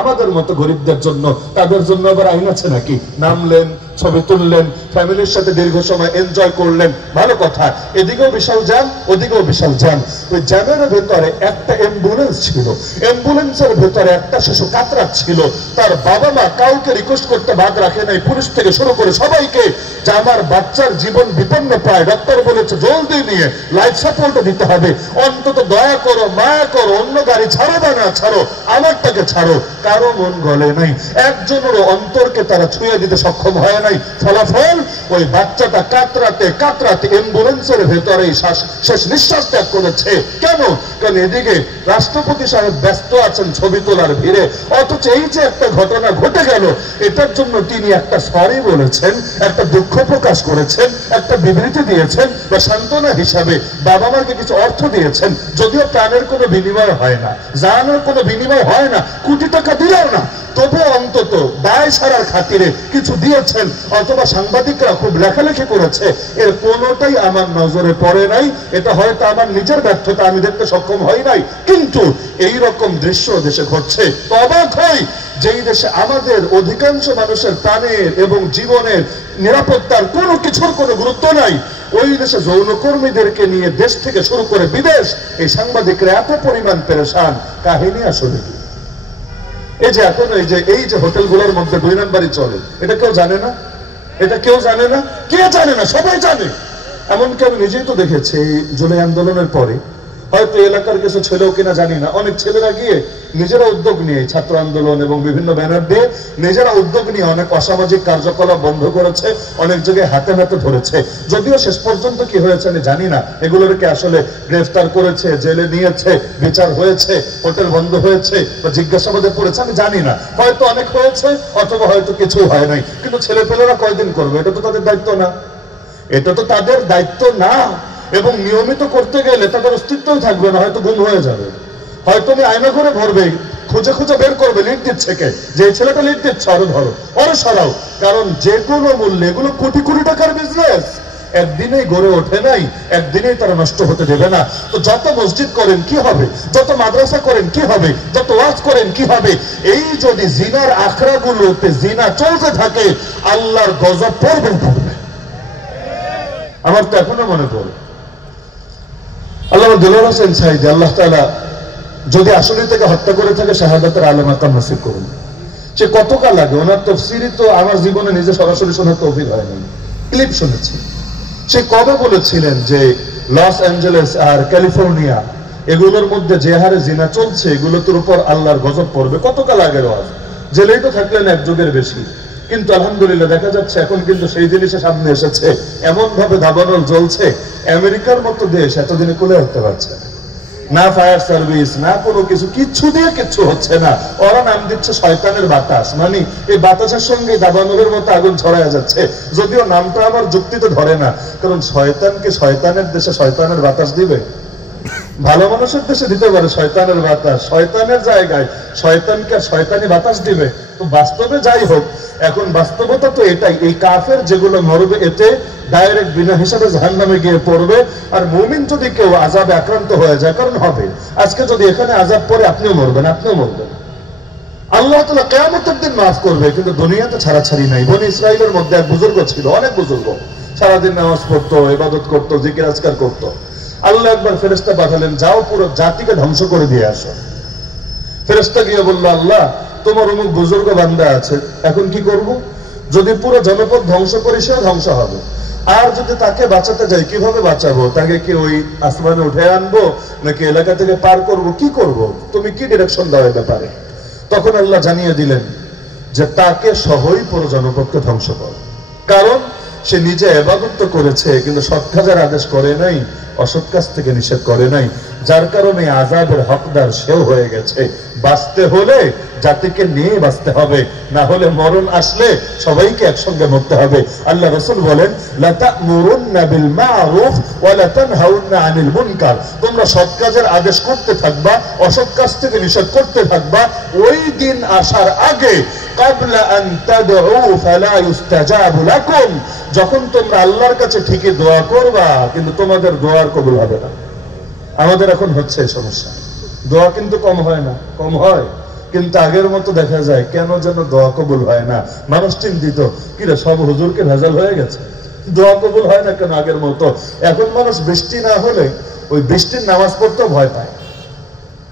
আমাদের মতো গরিবদের জন্য, তাদের জন্য আবার আইন আছে নাকি? নামলেন, ছবি তুললেন, ফ্যামিলির সাথে দীর্ঘ সময় এনজয় করলেন, ভালো কথা। এদিকেও বিশাল জ্যাম, ওদিকেও বিশাল জ্যাম। ওই জ্যামের ভেতরে একটা অ্যাম্বুলেন্স ছিল, অ্যাম্বুলেন্সের ভেতরে একটা শিশু কাতরাচ্ছিল, তার বাবা মা কাউকে রিকোয়েস্ট করতে বাদ রাখে নাই, পুলিশ থেকে শুরু করে সবাইকে, যে আমার বাচ্চার জীবন বিপন্ন প্রায়, ডাক্তার বলেছে জলদি নিয়ে লাইফ সাপোর্ট দিতে হবে, অন্তত দয়া করো, মায়া করো, অন্য গাড়ি ছাড়ো বা না ছাড়ো, আমারটাকে ছাড়ো। কারো মন গলে নাই, একজনেরও অন্তরকে তারা ছুঁয়ে দিতে সক্ষম হয় নাই। ফলাফল ওই বাচ্চাটা কাতরাতে কাতরাতে অ্যাম্বুলেন্সের ভেতরে শেষ নিঃশ্বাস ত্যাগ করেছে। কেন? কারণ এদিকে রাষ্ট্রপতি সাহেব ব্যস্ত আছেন ছবি তোলার ভিড়ে, অথচ এই যে একটা ঘটনা ঘটে গেল, এটার জন্য তিনি একটা সরি বলেছেন, একটা দুঃখ প্রকাশ করেছেন, একটা বিবৃতি দিয়েছেন, বা সান্ত্বনা হিসাবে বাবা মাকে কিছু অর্থ দিয়েছেন, যদিও প্রাণের কোনো বিনিময় হয় না, জানের কোনো বিনিময় হয় না, কোটি টাকা দিলেও না, তবু অন্তত দায় সারার খাতিরে কিছু দিয়েছেন, অথবা সাংবাদিকরা খুব লেখালেখি করেছে, এর কোনোটাই আমার নজরে পড়ে নাই। এটা হয়তো আমার নিজের ব্যর্থতা, আমি দেখতে সক্ষম হই নাই, কিন্তু এই রকম দৃশ্য দেশে ঘটছে। তো অবাক হই, যেই দেশে আমাদের অধিকাংশ মানুষের প্রাণের এবং জীবনের নিরাপত্তার কোনো কিছুর কোনো গুরুত্ব নাই, ওই দেশে যৌনকর্মীদেরকে নিয়ে দেশ থেকে শুরু করে বিদেশ এই সাংবাদিকরা এত পরিমাণ পেরেশান। কাহিনী আসলে কি? এই যে এখন এই যে হোটেলগুলোর মধ্যে 2 নাম্বারই চলে, এটা কেউ জানে না? এটা কেউ জানে না? কে জানে না? সবাই জানে। এমনকি আমি নিজেই তো দেখেছি জুলাই আন্দোলনের পরে, হয়তো এলাকার কিছু ছেলেও কিনা জানি না, অনেক ছেলেরা গিয়ে নিজেরা উদ্যোগ নিয়ে ছাত্র আন্দোলন এবং বিভিন্ন ব্যানার দিয়ে নিজেরা উদ্যোগ নিয়ে অনেক অসামাজিক কার্যকলাপ বন্ধ করেছে, অনেক জায়গায় হাতে হাতে ধরেছে। যদিও শেষ পর্যন্ত কি হয়েছে আমি জানি না, এগুলোকে আসলে গ্রেফতার করেছে, জেলে নিয়েছে, বিচার হয়েছে, হোটেল বন্ধ হয়েছে বা জিজ্ঞাসাবাদে পড়েছে আমি জানি না। হয়তো অনেক হয়েছে অথবা হয়তো কিছু হয় নাই, কিন্তু ছেলেপেলেরা কয়দিন করবে? এটা তো তাদের দায়িত্ব না, এটা তো তাদের দায়িত্ব না। এবং নিয়মিত করতে গেলে তাদের অস্তিত্বই থাকবে না, হয়তো গুম হয়ে যাবে, হয়তো আমি আয়না করে ভরবে, খুঁজে খুঁজে বের করবে লিড দিচ্ছে কে, যে ছেলেটা লিড দিচ্ছে আরো ধরো, আরো সরাও। কারণ যে কোনো মূল্যে এগুলো কোটি কোটি টাকার বিজনেস, একদিনেই গড়ে ওঠে নাই, একদিনেই তারা নষ্ট হতে দেবে না। তো যত মসজিদ করেন কি হবে, যত মাদ্রাসা করেন কি হবে, যত ওয়াজ করেন কি হবে, এই যদি জিনার আখড়াগুলোতে জিনা চলতে থাকে আল্লাহর গজব পড়বে পড়বে। আমার তো এখনো মনে পড়ে আল্লামা দেলোয়ার হোসেন সাঈদী, আল্লাহ তাআলা যদি আসলে তাকে হত্যা করে থাকে শাহাদাতের আলেম মাকাম নসিব করুন। সে কতকাল লাগে, ওনার তাফসীরই তো আমার জীবনে নিজে সরাসরি শোনার তৌফিক হয়নি, ক্লিপ শুনেছি। সে কবে বলেছিলেন যে লস অ্যাঞ্জেলেস আর ক্যালিফোর্নিয়া এগুলোর মধ্যে যে হারে জিনা চলছে এগুলোর উপর আল্লাহর গজব পড়বে। কতকাল আগের ওয়াজ, জেলেই তো থাকলেন 1 যুগের বেশি, কিন্তু আলহামদুলিল্লাহ দেখা যাচ্ছে এখন কিন্তু সেই জিনিসের সামনে এসেছে, এমন ভাবে দাবানল জ্বলছে। আমেরিকার মতো দেশ এতদিনে খুলে উঠতে পারছে না, ফায়ার সার্ভিস না কোনো কিছু, কিচ্ছু দিয়ে কিচ্ছু হচ্ছে না। ওরা নাম দিচ্ছে শয়তানের বাতাস, মানে এই বাতাসের সঙ্গে দাবানলের মতো আগুন ছড়ায় যাচ্ছে। যদিও নামটা আমার যুক্তিতে ধরে না, কারণ শয়তানকে শয়তানের দেশে শয়তানের বাতাস দিবে? ভালো মানুষের দেশে দিতে পারে শয়তানের বাতাস, শয়তানের জায়গায় শয়তানকে শয়তানি বাতাস দিবে? তো বাস্তবে যাই হোক, এখন বাস্তবতা তো এটাই, এই কাফের যেগুলো মরবে এতে ডাইরেক্ট বিনা হিসাবে জাহান্নামে গিয়ে পড়বে। আর মুমিন যদি কেউ আযাবে আক্রান্ত হয়ে যায়, কারণ হবে, আজকে যদি এখানে আযাব পড়ে আপনিও মরবেন, আপনিও মরবেন। আল্লাহ তাআলা কিয়ামতের দিন মাফ করবে, কিন্তু দুনিয়াতে ছাড়াছাড়ি নাই। বনি ইসরাইলের মধ্যে এক বুজুর্গ ছিল, অনেক বুজুর্গ, সারাদিন নামাজ পড়তো, ইবাদত করতো, জিকির আজকার করতো। আল্লাহ একবার ফেরেশতা পাঠালেন, যাও পুরো জাতিকে ধ্বংস করে দিয়ে আসো। ফেরেশতা গিয়ে বলল, আল্লাহ তোমার অমুক বুজুর্গ বান্দা আছে, এখন কি করব? যদি পুরো জনপদ ধ্বংস করি সেও ধ্বংস হবে, আর যদি তাকে বাঁচাতে যাই কিভাবে বাঁচাবো? তাকে কি ওই আসমানে উঠে আনবো নাকি এলাকা থেকে পার করব? কি করব? তুমি কি ডিরেকশন দাও এ ব্যাপারে? তখন আল্লাহ জানিয়ে দিলেন যে তাকে সহই পুরো জনপদকে ধ্বংস করো, কারণ সে নিজে ইবাদত তো করেছে কিন্তু সৎ কাজের আদেশ করে নাই, অসৎ কাজ থেকে নিষেধ করে নাই, যার কারণে আযাবের হকদার সেও হয়ে গেছে। বাঁচতে হলে জাতিকে নিয়ে বাঁচতে হবে, না হলে মরণ আসলে সবাইকে একসঙ্গে মরতে হবে। আল্লাহ রাসূল বলেন, লা তা'মুরুন্না বিল মা'রুফ ওয়া লা তানহাউন্না আনিল মুনকার, তোমরা সৎ কাজের আদেশ করতে থাকবা, অসৎ কাজ থেকে নিষেধ করতে থাকবা, ওই দিন আসার আগে ক্বাবলা আন তাদউ ফালা ইউস্তাজাবু লাকুম, যখন তোমরা আল্লাহর কাছে ঠিকই দোয়া করবা কিন্তু তোমাদের দোয়ার কবুল হবে না। আমাদের এখন হচ্ছে সমস্যা, দোয়া কিন্তু কম হয় না, কম হয়, কিন্তু আগের মতো দেখা যায় কেন যেন দোয়া কবুল হয় না। মানুষ চিন্তিত, কিরে সব হুজুরকে ভেজাল হয়ে গেছে, দোয়া কবুল হয় না কেন আগের মতো? এখন মানুষ বৃষ্টি না হলে ওই বৃষ্টির নামাজ পড়তেও ভয় পায়।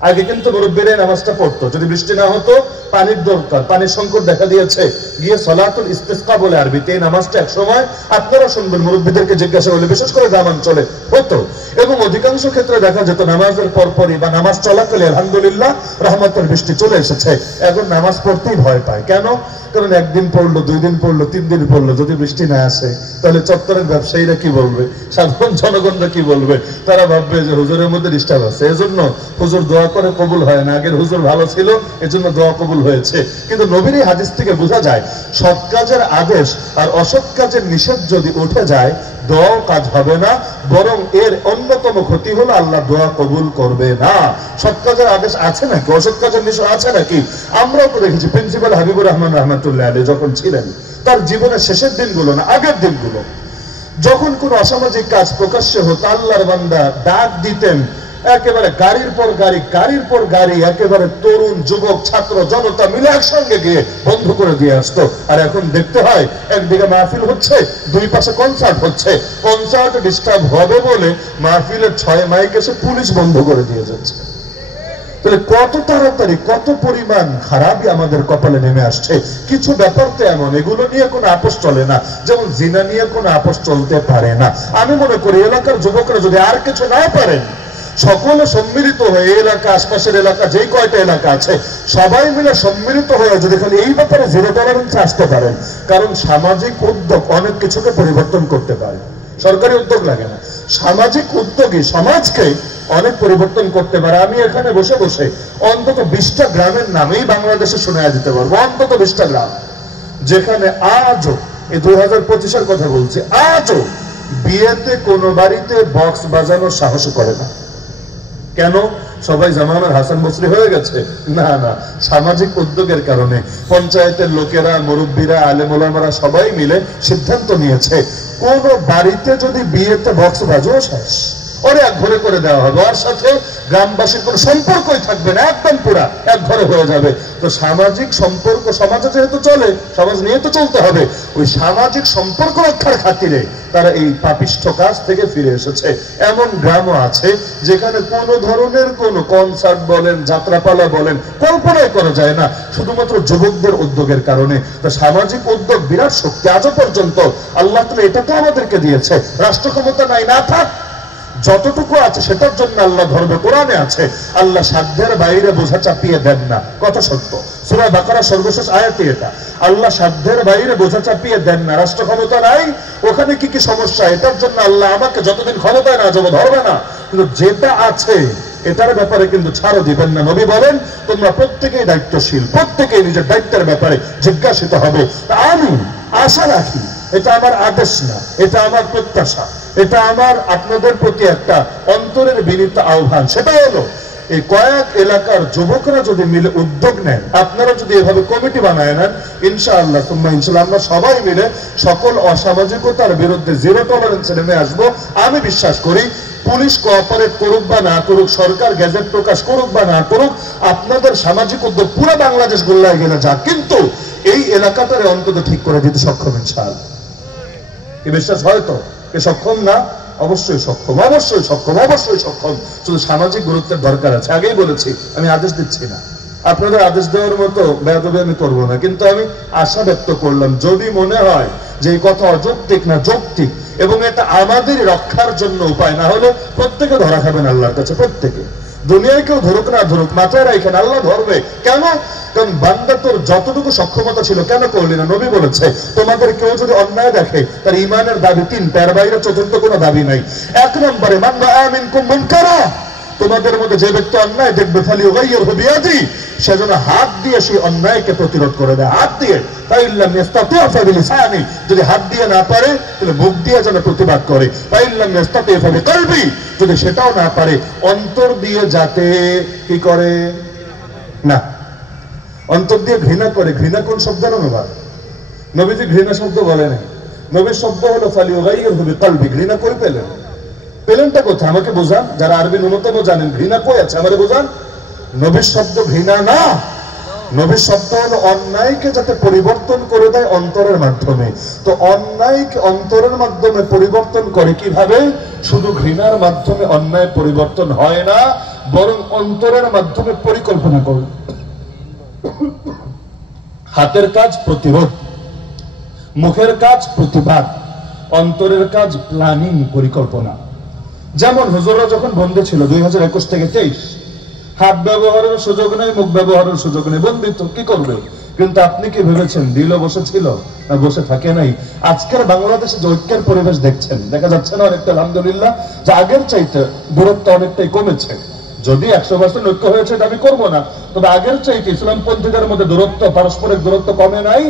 আগে কিন্তু মুরব্বিরা নামাজটা পড়তো, যদি বৃষ্টি না হতো পানির দরকার, পানির সংকট দেখা দিয়েছে, গিয়ে সলাতুল ইস্তিসকা বলে আরবিতে এই নামাজটা এক সময় আপনারা শুনবেন মুরব্বিদেরকে জিজ্ঞাসা করলে, বিশেষ করে গ্রামাঞ্চলে হতো, এবং অধিকাংশ ক্ষেত্রে দেখা যেত নামাজের পরপরই বা নামাজ চলাকালে আলহামদুলিল্লাহ রহমতের বৃষ্টি চলে এসেছে। এখন নামাজ পড়তেই ভয় পায়, কেন? কারণ একদিন পড়লো, 2 দিন পড়লো, 3 দিন পড়লো, যদি বৃষ্টি না আসে তাহলে চত্বরের ব্যবসায়ীরা কি বলবে, সাধারণ জনগণরা কি বলবে? তারা ভাববে যে হুজুরের মধ্যে ডিস্টার্ব আছে, এজন্য হুজুর দোয়া করে কবুল হয় না। আগের হুজুর ভালো ছিল এজন্য দোয়া কবুল হয়েছে। কিন্তু নবীর এই হাদিস থেকে বোঝা যায় সৎ কাজের আদেশ আর অসৎ কাজের নিষেধ যদি উঠে যায় দোয়াও কাজ হবে না, বরং এর অন্যতম ক্ষতি হলো আল্লাহ দোয়া কবুল করবে না। সৎ কাজের আদেশ আছে নাকি, অসৎ কাজের নিষেধ আছে নাকি? আমরাও তো দেখেছি প্রিন্সিপাল হাবিবুর রহমান রহমাতুল্লাহ আলাইহি যখন ছিলেন, তার জীবনের শেষের দিনগুলো না আগের দিনগুলো, যখন কোন অসামাজিক কাজ প্রকাশ্যে হতো আল্লাহর বান্দা ডাক দিতেন, একেবারে গাড়ির পর গাড়ি, গাড়ির পর গাড়ি, একেবারে তরুণ যুবক ছাত্র জনতা মিলে একসঙ্গে গিয়ে বন্ধ করে দিয়ে আসতো। আর এখন দেখতে হয় একদিকে মাহফিল হচ্ছে, 2 পাশে কনসার্ট হচ্ছে, কনসার্ট ডিস্টার্ব হবে বলে মাহফিলের 6 মাইক এসে পুলিশ বন্ধ করে দিয়ে যাচ্ছে। তাহলে কত তাড়াতাড়ি কত পরিমাণ খারাপই আমাদের কপালে নেমে আসছে। কিছু ব্যাপার তো এমন, এগুলো নিয়ে কোনো আপোষ চলে না, যেমন জিনা নিয়ে কোনো আপোষ চলতে পারে না। আমি মনে করি এলাকার যুবকরা যদি আর কিছু না পারেন, সকলে সম্মিলিত হয়ে এলাকা, আশপাশের এলাকা, যেই কয়টা এলাকা আছে সবাই মিলে সম্মিলিত হয়ে যদি খালি এই ব্যাপারে জিরো টলারেন্সে আসতে পারেন, কারণ সামাজিক উদ্যোগ অনেক কিছুকে পরিবর্তন করতে পারে। সরকারি উদ্যোগ লাগে না, সামাজিক উদ্যোগই সমাজকে অনেক পরিবর্তন করতে পারে। আমি এখানে বসে বসে অন্তত 20টা গ্রামের নামেই বাংলাদেশে শোনা দিতে পারবো, অন্তত 20টা গ্রাম যেখানে আজও, এই 2025-এর কথা বলছি, আজও বিয়েতে কোনো বাড়িতে বক্স বাজানোর সাহস করে না। কেন? সবাই জামানার হাসান বসরি হয়ে গেছে? না না, সামাজিক উদ্যোগের কারণে পঞ্চায়েতের লোকেরা, মুরব্বীরা, আলেম ওলামারা সবাই মিলে সিদ্ধান্ত নিয়েছে কোন বাড়িতে যদি বিয়েতে বক্স বাজো শেষ, ওরে এক ঘরে করে দেওয়া হবে, ওর সাথে গ্রামবাসীর কোনো সম্পর্কই থাকবে না, একদম পুরা এক ঘরে হয়ে যাবে। তো সামাজিক সম্পর্ক সমাজে যেহেতু চলে, সমাজ নিয়ে তো চলতে হবে, ওই সামাজিক সম্পর্ক রক্ষার খাতিরে তারা এই পাপিষ্ঠ কাজ থেকে ফিরে এসেছে। এমন গ্রামও আছে যেখানে কোনো ধরনের কোনো কনসার্ট বলেন, যাত্রাপালা বলেন, কল্পনাই করা যায় না, শুধুমাত্র যুবকদের উদ্যোগের কারণে। তো সামাজিক উদ্যোগ বিরাট শক্তি। আজও পর্যন্ত আল্লাহ তাআলা এটা তো আমাদেরকে দিয়েছে, রাষ্ট্র ক্ষমতা নাই, না থাক, যতটুকু আছে সেটার জন্য আল্লাহ ধরবে। কোরআনে আছে আল্লাহ সাধ্যের বাইরে বোঝা চাপিয়ে দেন না, কথা সত্য। সূরা বাকারা সর্বশেষ আয়াতে এটা, আল্লাহ সাধ্যের বাইরে বোঝা চাপিয়ে দেন না। রাষ্ট্র ক্ষমতা নাই, ওখানে কি কি সমস্যা, এটার জন্য আল্লাহ আমাকে যতদিন ক্ষমতায় না যাবো ধরবে না, কিন্তু যেটা আছে এটার ব্যাপারে কিন্তু ছাড়ও দিবেন না। নবী বলেন তোমরা প্রত্যেকেই দায়িত্বশীল, প্রত্যেকেই নিজের দায়িত্বের ব্যাপারে জিজ্ঞাসিত হবে। আমি আশা রাখি, এটা আমার আদেশ না, এটা আমার প্রত্যাশা, এটা আমার আপনাদের প্রতি একটা অন্তরের বিনীত আহ্বান। সেটা হলো এই কয়েক এলাকার যুবকরা যদি মিলে উদ্যোগ নেন, আপনারা যদি এভাবে কমিটি বানায় নেন, ইনশাআল্লাহ তোমরা ইনশাআল্লাহ আমরা সবাই মিলে সকল অসামাজিকতার বিরুদ্ধে জিরো টলারেন্সে নেমে আসবো। আমি বিশ্বাস করি পুলিশ কোঅপারেট করুক বা না করুক, সরকার গেজেট প্রকাশ করুক বা না করুক, আপনাদের সামাজিক উদ্যোগ পুরো বাংলাদেশ গোল্লায় গেলে যাক, কিন্তু এই এলাকাটারে অন্তত ঠিক করে দিতে সক্ষম ইনশাআল্লাহ। কি বিশ্বাস হয় তো? সক্ষম না? অবশ্যই সক্ষম, অবশ্যই সক্ষম, অবশ্যই সক্ষম। শুধু সামাজিক গুরুত্বের দরকার আছে। আগেই বলেছি আমি আদেশ দিচ্ছি না, আপনাদের আদেশ দেওয়ার মতো বেয়াদবি আমি করবো না, কিন্তু আমি আশা ব্যক্ত করলাম যদি মনে হয় যে এই কথা অযৌক্তিক না যৌক্তিক এবং এটা আমাদের রক্ষার জন্য উপায়, না হলে প্রত্যেকে ধরা খাবেন আল্লাহর কাছে। প্রত্যেকে, দুনিয়ায় কেউ ধরুক না ধরুক, মাথায় রাখেন আল্লাহ ধরবে। কেন? কারণ বান্দা তোর যতটুকু সক্ষমতা ছিল কেন করলি না? নবী বলেছে তোমাদের কেউ যদি অন্যায় দেখে তার ইমানের দাবি 3টা, এর বাইরে চতুর্থ কোনো দাবি নাই। 1 নম্বরে মান রাআ মিনকুম মুনকারা, তোমাদের মধ্যে যে ব্যক্তি অন্যায় দেখবে ফালিয়ুগাইয়িরহু বিয়াদিহি, সে যেন হাত দিয়ে সেই অন্যায়কে প্রতিরোধ করে দেয়, হাত দিয়ে। ফাইল্লাম ইস্তাতিউ ফাবিলিসানি, যদি হাত দিয়ে না পারে তাহলে মুখ দিয়ে যেন প্রতিবাদ করে। ফাইল্লাম ইস্তাতিউ ফাবিকলবি, যদি সেটাও না পারে অন্তর দিয়ে যাতে কি করে না, অন্তর দিয়ে ঘৃণা করে। ঘৃণা কোন শব্দ না বাবা? নবীজি ঘৃণা শব্দ বলে নাই, নবীর শব্দ হলো ফালিয়ুগাইয়িরহু বিকলবি। ঘৃণা করে পেলেনটা কোথায় আমাকে বোঝান, যারা আরবি ন্যূনতম জানেন ঘৃণা কই আছে আমারে বোঝান। নবীর শব্দ ঘৃণা না, নবীর শব্দ হলো অন্যায়কে যাতে পরিবর্তন করে দেয় অন্তরের মাধ্যমে। তো অন্যায়কে অন্তরের মাধ্যমে পরিবর্তন করে কিভাবে? শুধু ঘৃণার মাধ্যমে অন্যায় পরিবর্তন হয় না, বরং অন্তরের মাধ্যমে পরিকল্পনা করে। হাতের কাজ প্রতিরোধ, মুখের কাজ প্রতিবাদ, অন্তরের কাজ প্ল্যানিং, পরিকল্পনা। যেমন হুজুররা যখন বন্ধে ছিল 2021 থেকে 23, হাত ব্যবহারের সুযোগ নেই, মুখ ব্যবহারের সুযোগ নেই, বন্দিত, কি করবে? কিন্তু আপনি কি ভেবেছেন দিল বসেছিল না বসে থাকে নাই? আজকের বাংলাদেশে যে ঐক্যের পরিবেশ দেখছেন, দেখা যাচ্ছে না অনেকটা আলহামদুলিল্লাহ যে আগের চাইতে দূরত্ব অনেকটাই কমেছে। যদি 100% ঐক্য হয়েছে দাবি করবো না, তবে আগের চাইতে ইসলামপন্থীদের মধ্যে দূরত্ব, পারস্পরিক দূরত্ব কমে নাই।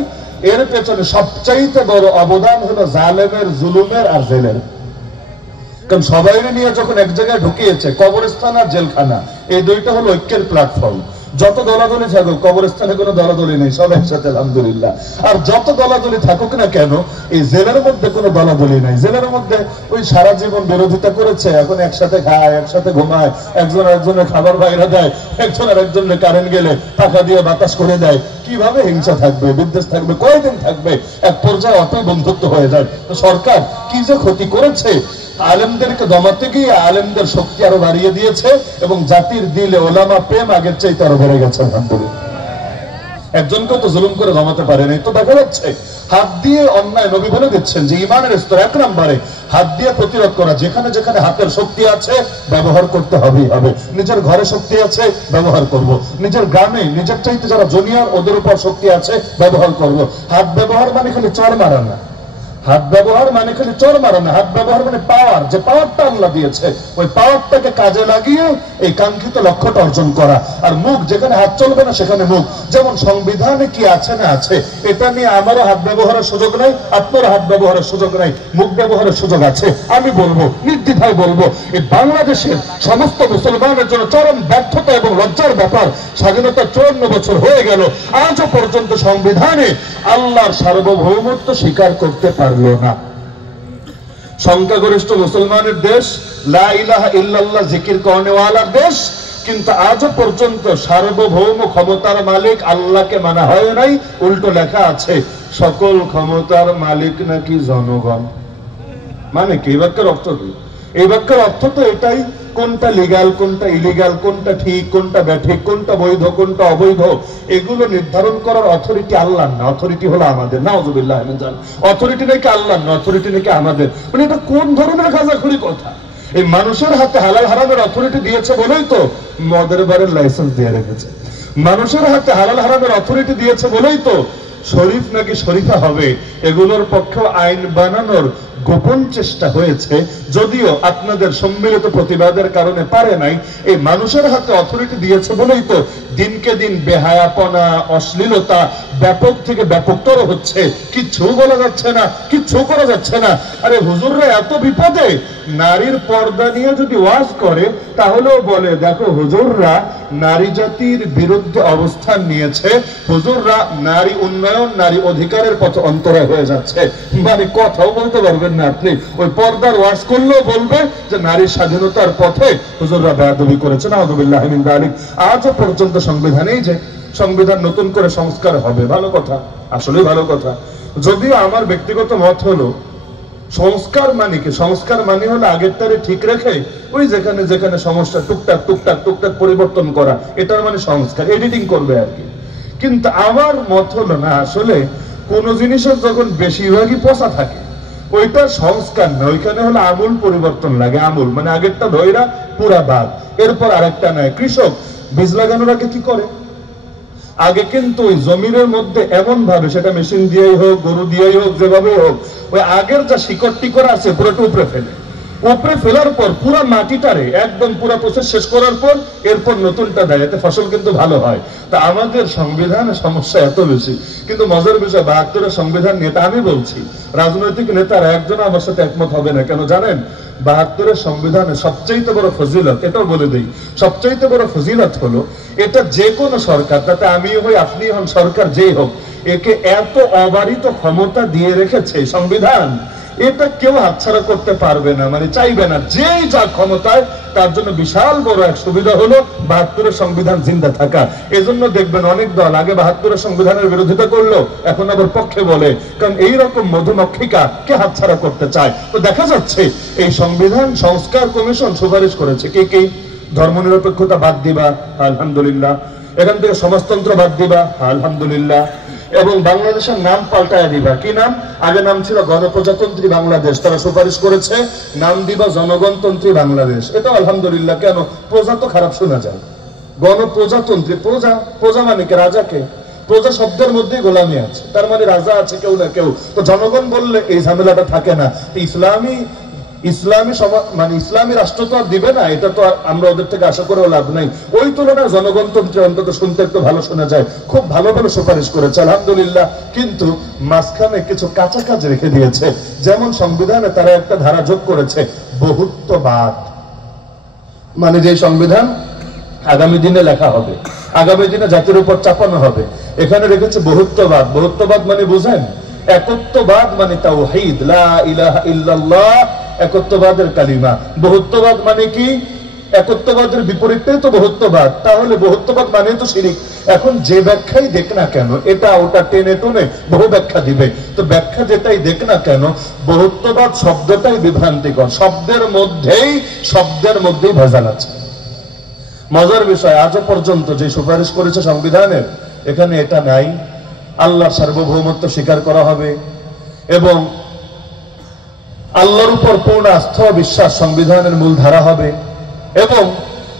এর পেছনে সবচাইতে বড় অবদান হলো জালেমের, জুলুমের আর জেলের। কারণ সবাই নিয়ে যখন এক জায়গায় ঢুকিয়েছে, কবরস্থান আর জেলখানা, এই দুইটা হলো ঐক্যের প্ল্যাটফর্ম। যত দলাদলি থাকুক, কবরস্থানে কোনো দলাদলি নেই, সব একসাথে আলহামদুলিল্লাহ। আর যত দলাদলি থাকুক না কেন, এই জেলের মধ্যে কোনো দলাদলি নাই। জেলের মধ্যে ওই সারা জীবন বিরোধিতা করেছে, এখন একসাথে খায়, একসাথে ঘুমায়, একজন আরেকজনের খাবার বাইরে দেয়, একজন আরেকজনের কারেন্ট গেলে টাকা দিয়ে বাতাস করে দেয়। কিভাবে হিংসা থাকবে, বিদ্বেষ থাকবে, কয়দিন থাকবে? এক পর্যায়ে অটল বন্ধুত্ব হয়ে যায়। তো সরকার কি যে ক্ষতি করেছে, আলেমদেরকে দমাতে গিয়ে আলেমদের শক্তি আরো বাড়িয়ে দিয়েছে এবং জাতির দিলে ওলামা প্রেম আগের চাইতে আরো বেড়ে গেছে আলহামদুলিল্লাহ। একজনকে তো জুলুম করে দমাতে পারেনি, তো দেখা যাচ্ছে হাত দিয়ে অন্যায় নবী বলে দিচ্ছেন যে ইমানের স্তর 1 নম্বরে হাত দিয়ে প্রতিরোধ করা। যেখানে যেখানে হাতের শক্তি আছে ব্যবহার করতে হবেই হবে। নিজের ঘরে শক্তি আছে ব্যবহার করব, নিজের গ্রামে নিজের চাইতে যারা জুনিয়র ওদের উপর শক্তি আছে ব্যবহার করব। হাত ব্যবহার মানে খালি চর মারা না, হাত ব্যবহার মানে খালি চোর মারা না, হাত ব্যবহার মানে পাওয়ার, যে পাওয়ারটা আল্লাহ দিয়েছে ওই পাওয়ারটাকে কাজে লাগিয়ে এই কাঙ্ক্ষিত লক্ষ্যটা অর্জন করা। আর মুখ, যেখানে হাত চলবে না সেখানে মুখ। যেমন সংবিধানে কি আছে না আছে এটা নিয়ে আমারও হাত ব্যবহারের সুযোগ নাই, আপনার হাত ব্যবহারের সুযোগ নাই, মুখ ব্যবহারের সুযোগ আছে। আমি বলবো, নির্দ্বিধায় বলবো, এই বাংলাদেশের সমস্ত মুসলমানের জন্য চরম ব্যর্থতা এবং লজ্জার ব্যাপার, স্বাধীনতা 54 বছর হয়ে গেল, আজও পর্যন্ত সংবিধানে আল্লাহর সার্বভৌমত্ব স্বীকার করতে পারলো না। সংখ্যাগরিষ্ঠ মুসলমানের দেশ, লা ইলাহা ইল্লাল্লাহ জিকির করনেওয়ালার দেশ, কিন্তু আজও পর্যন্ত সার্বভৌম ক্ষমতার মালিক আল্লাহকে মানা হয় নাই। উল্টো লেখা আছে সকল ক্ষমতার মালিক নাকি জনগণ। মানে কি? এই বাক্যের অর্থ কি? এই বাক্যের অর্থ তো এটাই, কোনটা লিগাল, কোনটা ইলিগাল, কোনটা ঠিক, কোনটা ব্যাঠিক, কোনটা বৈধ, কোনটা অবৈধ, এগুলো নির্ধারণ করার অথরিটি আল্লাহর না, অথরিটি হলো আমাদের। নাউযুবিল্লাহ মিন যালিক। অথরিটি নাকি আল্লাহর না, অথরিটি নাকি আমাদের। মানে এটা কোন ধরনের গাঁজাখুরি কথা? এই মানুষের হাতে হালাল হারামের অথরিটি দিয়েছে বলেই তো মদের বারের লাইসেন্স দিয়ে রেখেছে। মানুষের হাতে হালাল হারামের অথরিটি দিয়েছে বলেই তো শরীফ নাকি শরীফা হবে এগুলোর পক্ষে আইন বানানোর গোপন চেষ্টা হয়েছে, যদিও আপনাদের সম্মিলিত প্রতিবাদের কারণে পারে নাই। এই মানুষের হাতে অথরিটি দিয়েছে বলেই তো দিনকে দিন বেহায়াপনা, অশ্লীলতা ব্যাপক থেকে ব্যাপকতর হচ্ছে। কিচ্ছু বলা যাচ্ছে না, কিচ্ছু করা যাচ্ছে না। আরে হুজুররা এত বিপদে, নারীর পর্দা নিয়ে যদি ওয়াজ করে তাহলেও বলে দেখো হুজুররা নারী জাতির বিরুদ্ধে অবস্থান নিয়েছে, হুজুররা নারী উন্নয়ন, নারী অধিকারের পথে অন্তরায় হয়ে যাচ্ছে। মানে কথাও বলতে পারবেন না আপনি। ওই পর্দার ওয়াজ করলেও বলবে যে নারীর স্বাধীনতার পথে হুজুররা বেয়াদবি করেছে। নাউযুবিল্লাহি মিন যালিক। আজও পর্যন্ত সংবিধানেই যে সংবিধান নতুন করে সংস্কার হবে, ভালো কথা, আসলে ভালো কথা। যদিও আমার ব্যক্তিগত মত হলো সংস্কার মানে কি? সংস্কার মানে হলো আগেরটারে ঠিক রেখে ওই যেখানে যেখানে সমস্যা টুকটাক টুকটাক টুকটাক পরিবর্তন করা, এটার মানে সংস্কার, এডিটিং করবে আর কি। কিন্তু আমার মত হলো না, আসলে কোন জিনিসের যখন বেশিরভাগই পচা থাকে ওইটা সংস্কার না, ওইখানে হলো আমূল পরিবর্তন লাগে। আমূল মানে আগেরটা ধইরা পুরা বাদ, এরপর আরেকটা নেয়। কৃষক বীজ লাগানোর আগে কি করে? আগে কিন্তু ওই জমিনের মধ্যে এমন ভাবে, সেটা মেশিন দিয়েই হোক, গরু দিয়েই হোক, যেভাবে হোক, ওই আগের যা শিকড় টিকড় আছে পুরোটা উপরে ফেলে, উপরে ফেলার পর পুরা মাটিটারে একদম পুরা প্রসেস শেষ করার পর এরপর নতুনটা দেয়, এতে ফসল কিন্তু ভালো হয়। তা আমাদের সংবিধানের সমস্যা এত বেশি। কিন্তু মজার বিষয় 72-এর সংবিধান নেতা, আমি বলছি রাজনৈতিক নেতারা একজন আমার সাথে একমত হবে না। কেন জানেন? 72-এর সংবিধানে সবচাইতে বড় ফজিলত, এটাও বলে দেই, সবচাইতে বড় ফজিলত হলো এটা যে কোনো সরকার, তাতে আমি হই আপনি হন, সরকার যেই হোক, একে এত অবারিত ক্ষমতা দিয়ে রেখেছে সংবিধান, এটা কেউ হাতছাড়া করতে পারবে না, মানে চাইবে না। যেই যা ক্ষমতায় তার জন্য বিশাল বড় এক সুবিধা হলো 72-এর সংবিধান জিন্দা থাকা। এজন্য দেখবেন অনেক দল আগে 72-এর সংবিধানের বিরোধিতা করলো, এখন আবার পক্ষে বলে, কারণ এইরকম মধুমক্ষিকা কে হাতছাড়া করতে চায়। তো দেখা যাচ্ছে এই সংবিধান সংস্কার কমিশন সুপারিশ করেছে কি কি? ধর্মনিরপেক্ষতা বাদ দিবা, আলহামদুলিল্লাহ। এখান থেকে সমাজতন্ত্র বাদ দিবা, আলহামদুলিল্লাহ। এবং বাংলাদেশের নাম পাল্টায় দিবা। কি নাম? আগে নাম ছিল গণপ্রজাতন্ত্রী বাংলাদেশ, তারা সুপারিশ করেছে নাম দিবা জনগণতন্ত্রী বাংলাদেশ। এটা আলহামদুলিল্লাহ। কেন? প্রজা তো খারাপ শোনা যায়, গণপ্রজাতন্ত্রী। প্রজা, প্রজা মানে কে? রাজাকে। প্রজা শব্দের মধ্যেই গোলামি আছে, তার মানে রাজা আছে কেউ না কেউ। তো জনগণ বললে এই ঝামেলাটা থাকে না। ইসলামী সমাজ মানে ইসলামী রাষ্ট্র তো আর দিবে না, এটা তো আমরা ওদের থেকে আশা করেও লাভ নাই। ওই তুলনায় জনগণতন্ত্রে অন্তত শুনতে একটু ভালো শোনা যায়। খুব ভালো ভালো সুপারিশ করেছে আলহামদুলিল্লাহ। কিন্তু মাঝখানে কিছু কাঁচা কাজ রেখে দিয়েছে। যেমন সংবিধানে তারা একটা ধারা যোগ করেছে বহুত্ববাদ, মানে যে সংবিধান আগামী দিনে লেখা হবে, আগামী দিনে জাতির উপর চাপানো হবে, এখানে রেখেছে বহুত্ববাদ। বহুত্ববাদ মানে বুঝেন? একত্ববাদ মানে তাওহীদ, লা ইলাহা ইল্লাল্লাহ, একত্ববাদের কালিমা। বহুত্ববাদ মানে কি? একত্ববাদের বিপরীতটাই তো বহুত্ববাদ, তাহলে বহুত্ববাদ মানে তো শিরিক। এখন যে ব্যাখ্যাই দেখ না কেন, এটা ওটা টেনে টুনে বহু ব্যাখ্যা দিবে, তো ব্যাখ্যা যেটাই দেখ না কেন, বহুত্ববাদ শব্দটাই বিভ্রান্তিকর। শব্দের মধ্যেই ভেজাল আছে। মজার বিষয়, আজও পর্যন্ত যে সুপারিশ করেছে সংবিধানের, এখানে এটা নাই। আল্লাহর সার্বভৌমত্ব স্বীকার করা হবে এবং আল্লাহর উপর পূর্ণ আস্থা ও বিশ্বাস সংবিধানের মূল ধারা হবে এবং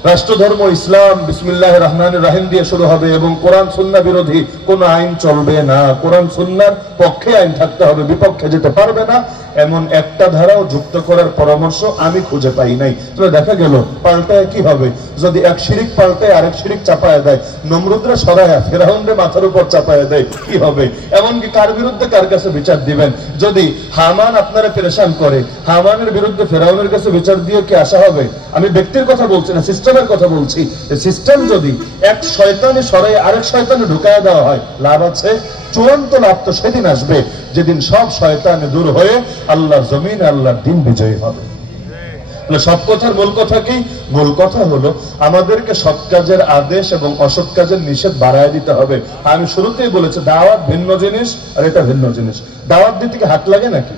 রাষ্ট্রধর্ম ইসলাম বিসমিল্লাহির রহমানির রহিম দিয়ে শুরু হবে এবং কোরআন সুন্নাহ বিরোধী কোনো আইন চলবে না। কোরআন সুন্নাহর পক্ষে আইন থাকতে হবে, বিপক্ষে যেতে পারবে না, এমন একটা ধারাও যুক্ত করার পরামর্শ আমি খুঁজে পাই নাই। তাহলে দেখা গেল পাল্টায় কি হবে? যদি এক শিরিক পাল্টায় আরেক শিরিক চাপায় দেয়, নমরুদরা সরায়া ফেরাউনরে মাথার উপর চাপায় দেয়, কি হবে? এমনকি কার বিরুদ্ধে কার কাছে বিচার দিবেন? যদি হামান আপনারা পেরেশান করে, হামানের বিরুদ্ধে ফেরাউনের কাছে বিচার দিয়ে কি আসা হবে? আমি ব্যক্তির কথা বলছি না, সিস্টেমের কথা বলছি। সিস্টেম যদি এক শয়তানে সরাই আরেক শয়তানে ঢুকায় দেওয়া হয়, লাভ আছে? চূড়ান্ত লাভ তো সেদিন আসবে যেদিন সব শয়তানে দূর হয়ে আল্লাহর জমিনে আল্লাহর দিন বিজয়ী হবে। সব কথার মূল কথা কি? মূল কথা হলো আমাদেরকে সৎ কাজের আদেশ এবং অসৎ কাজের নিষেধ বাড়ায় দিতে হবে। আমি শুরুতেই বলেছি দাওয়াত ভিন্ন জিনিস আর এটা ভিন্ন জিনিস। দাওয়াত দিতে কি হাত লাগে নাকি?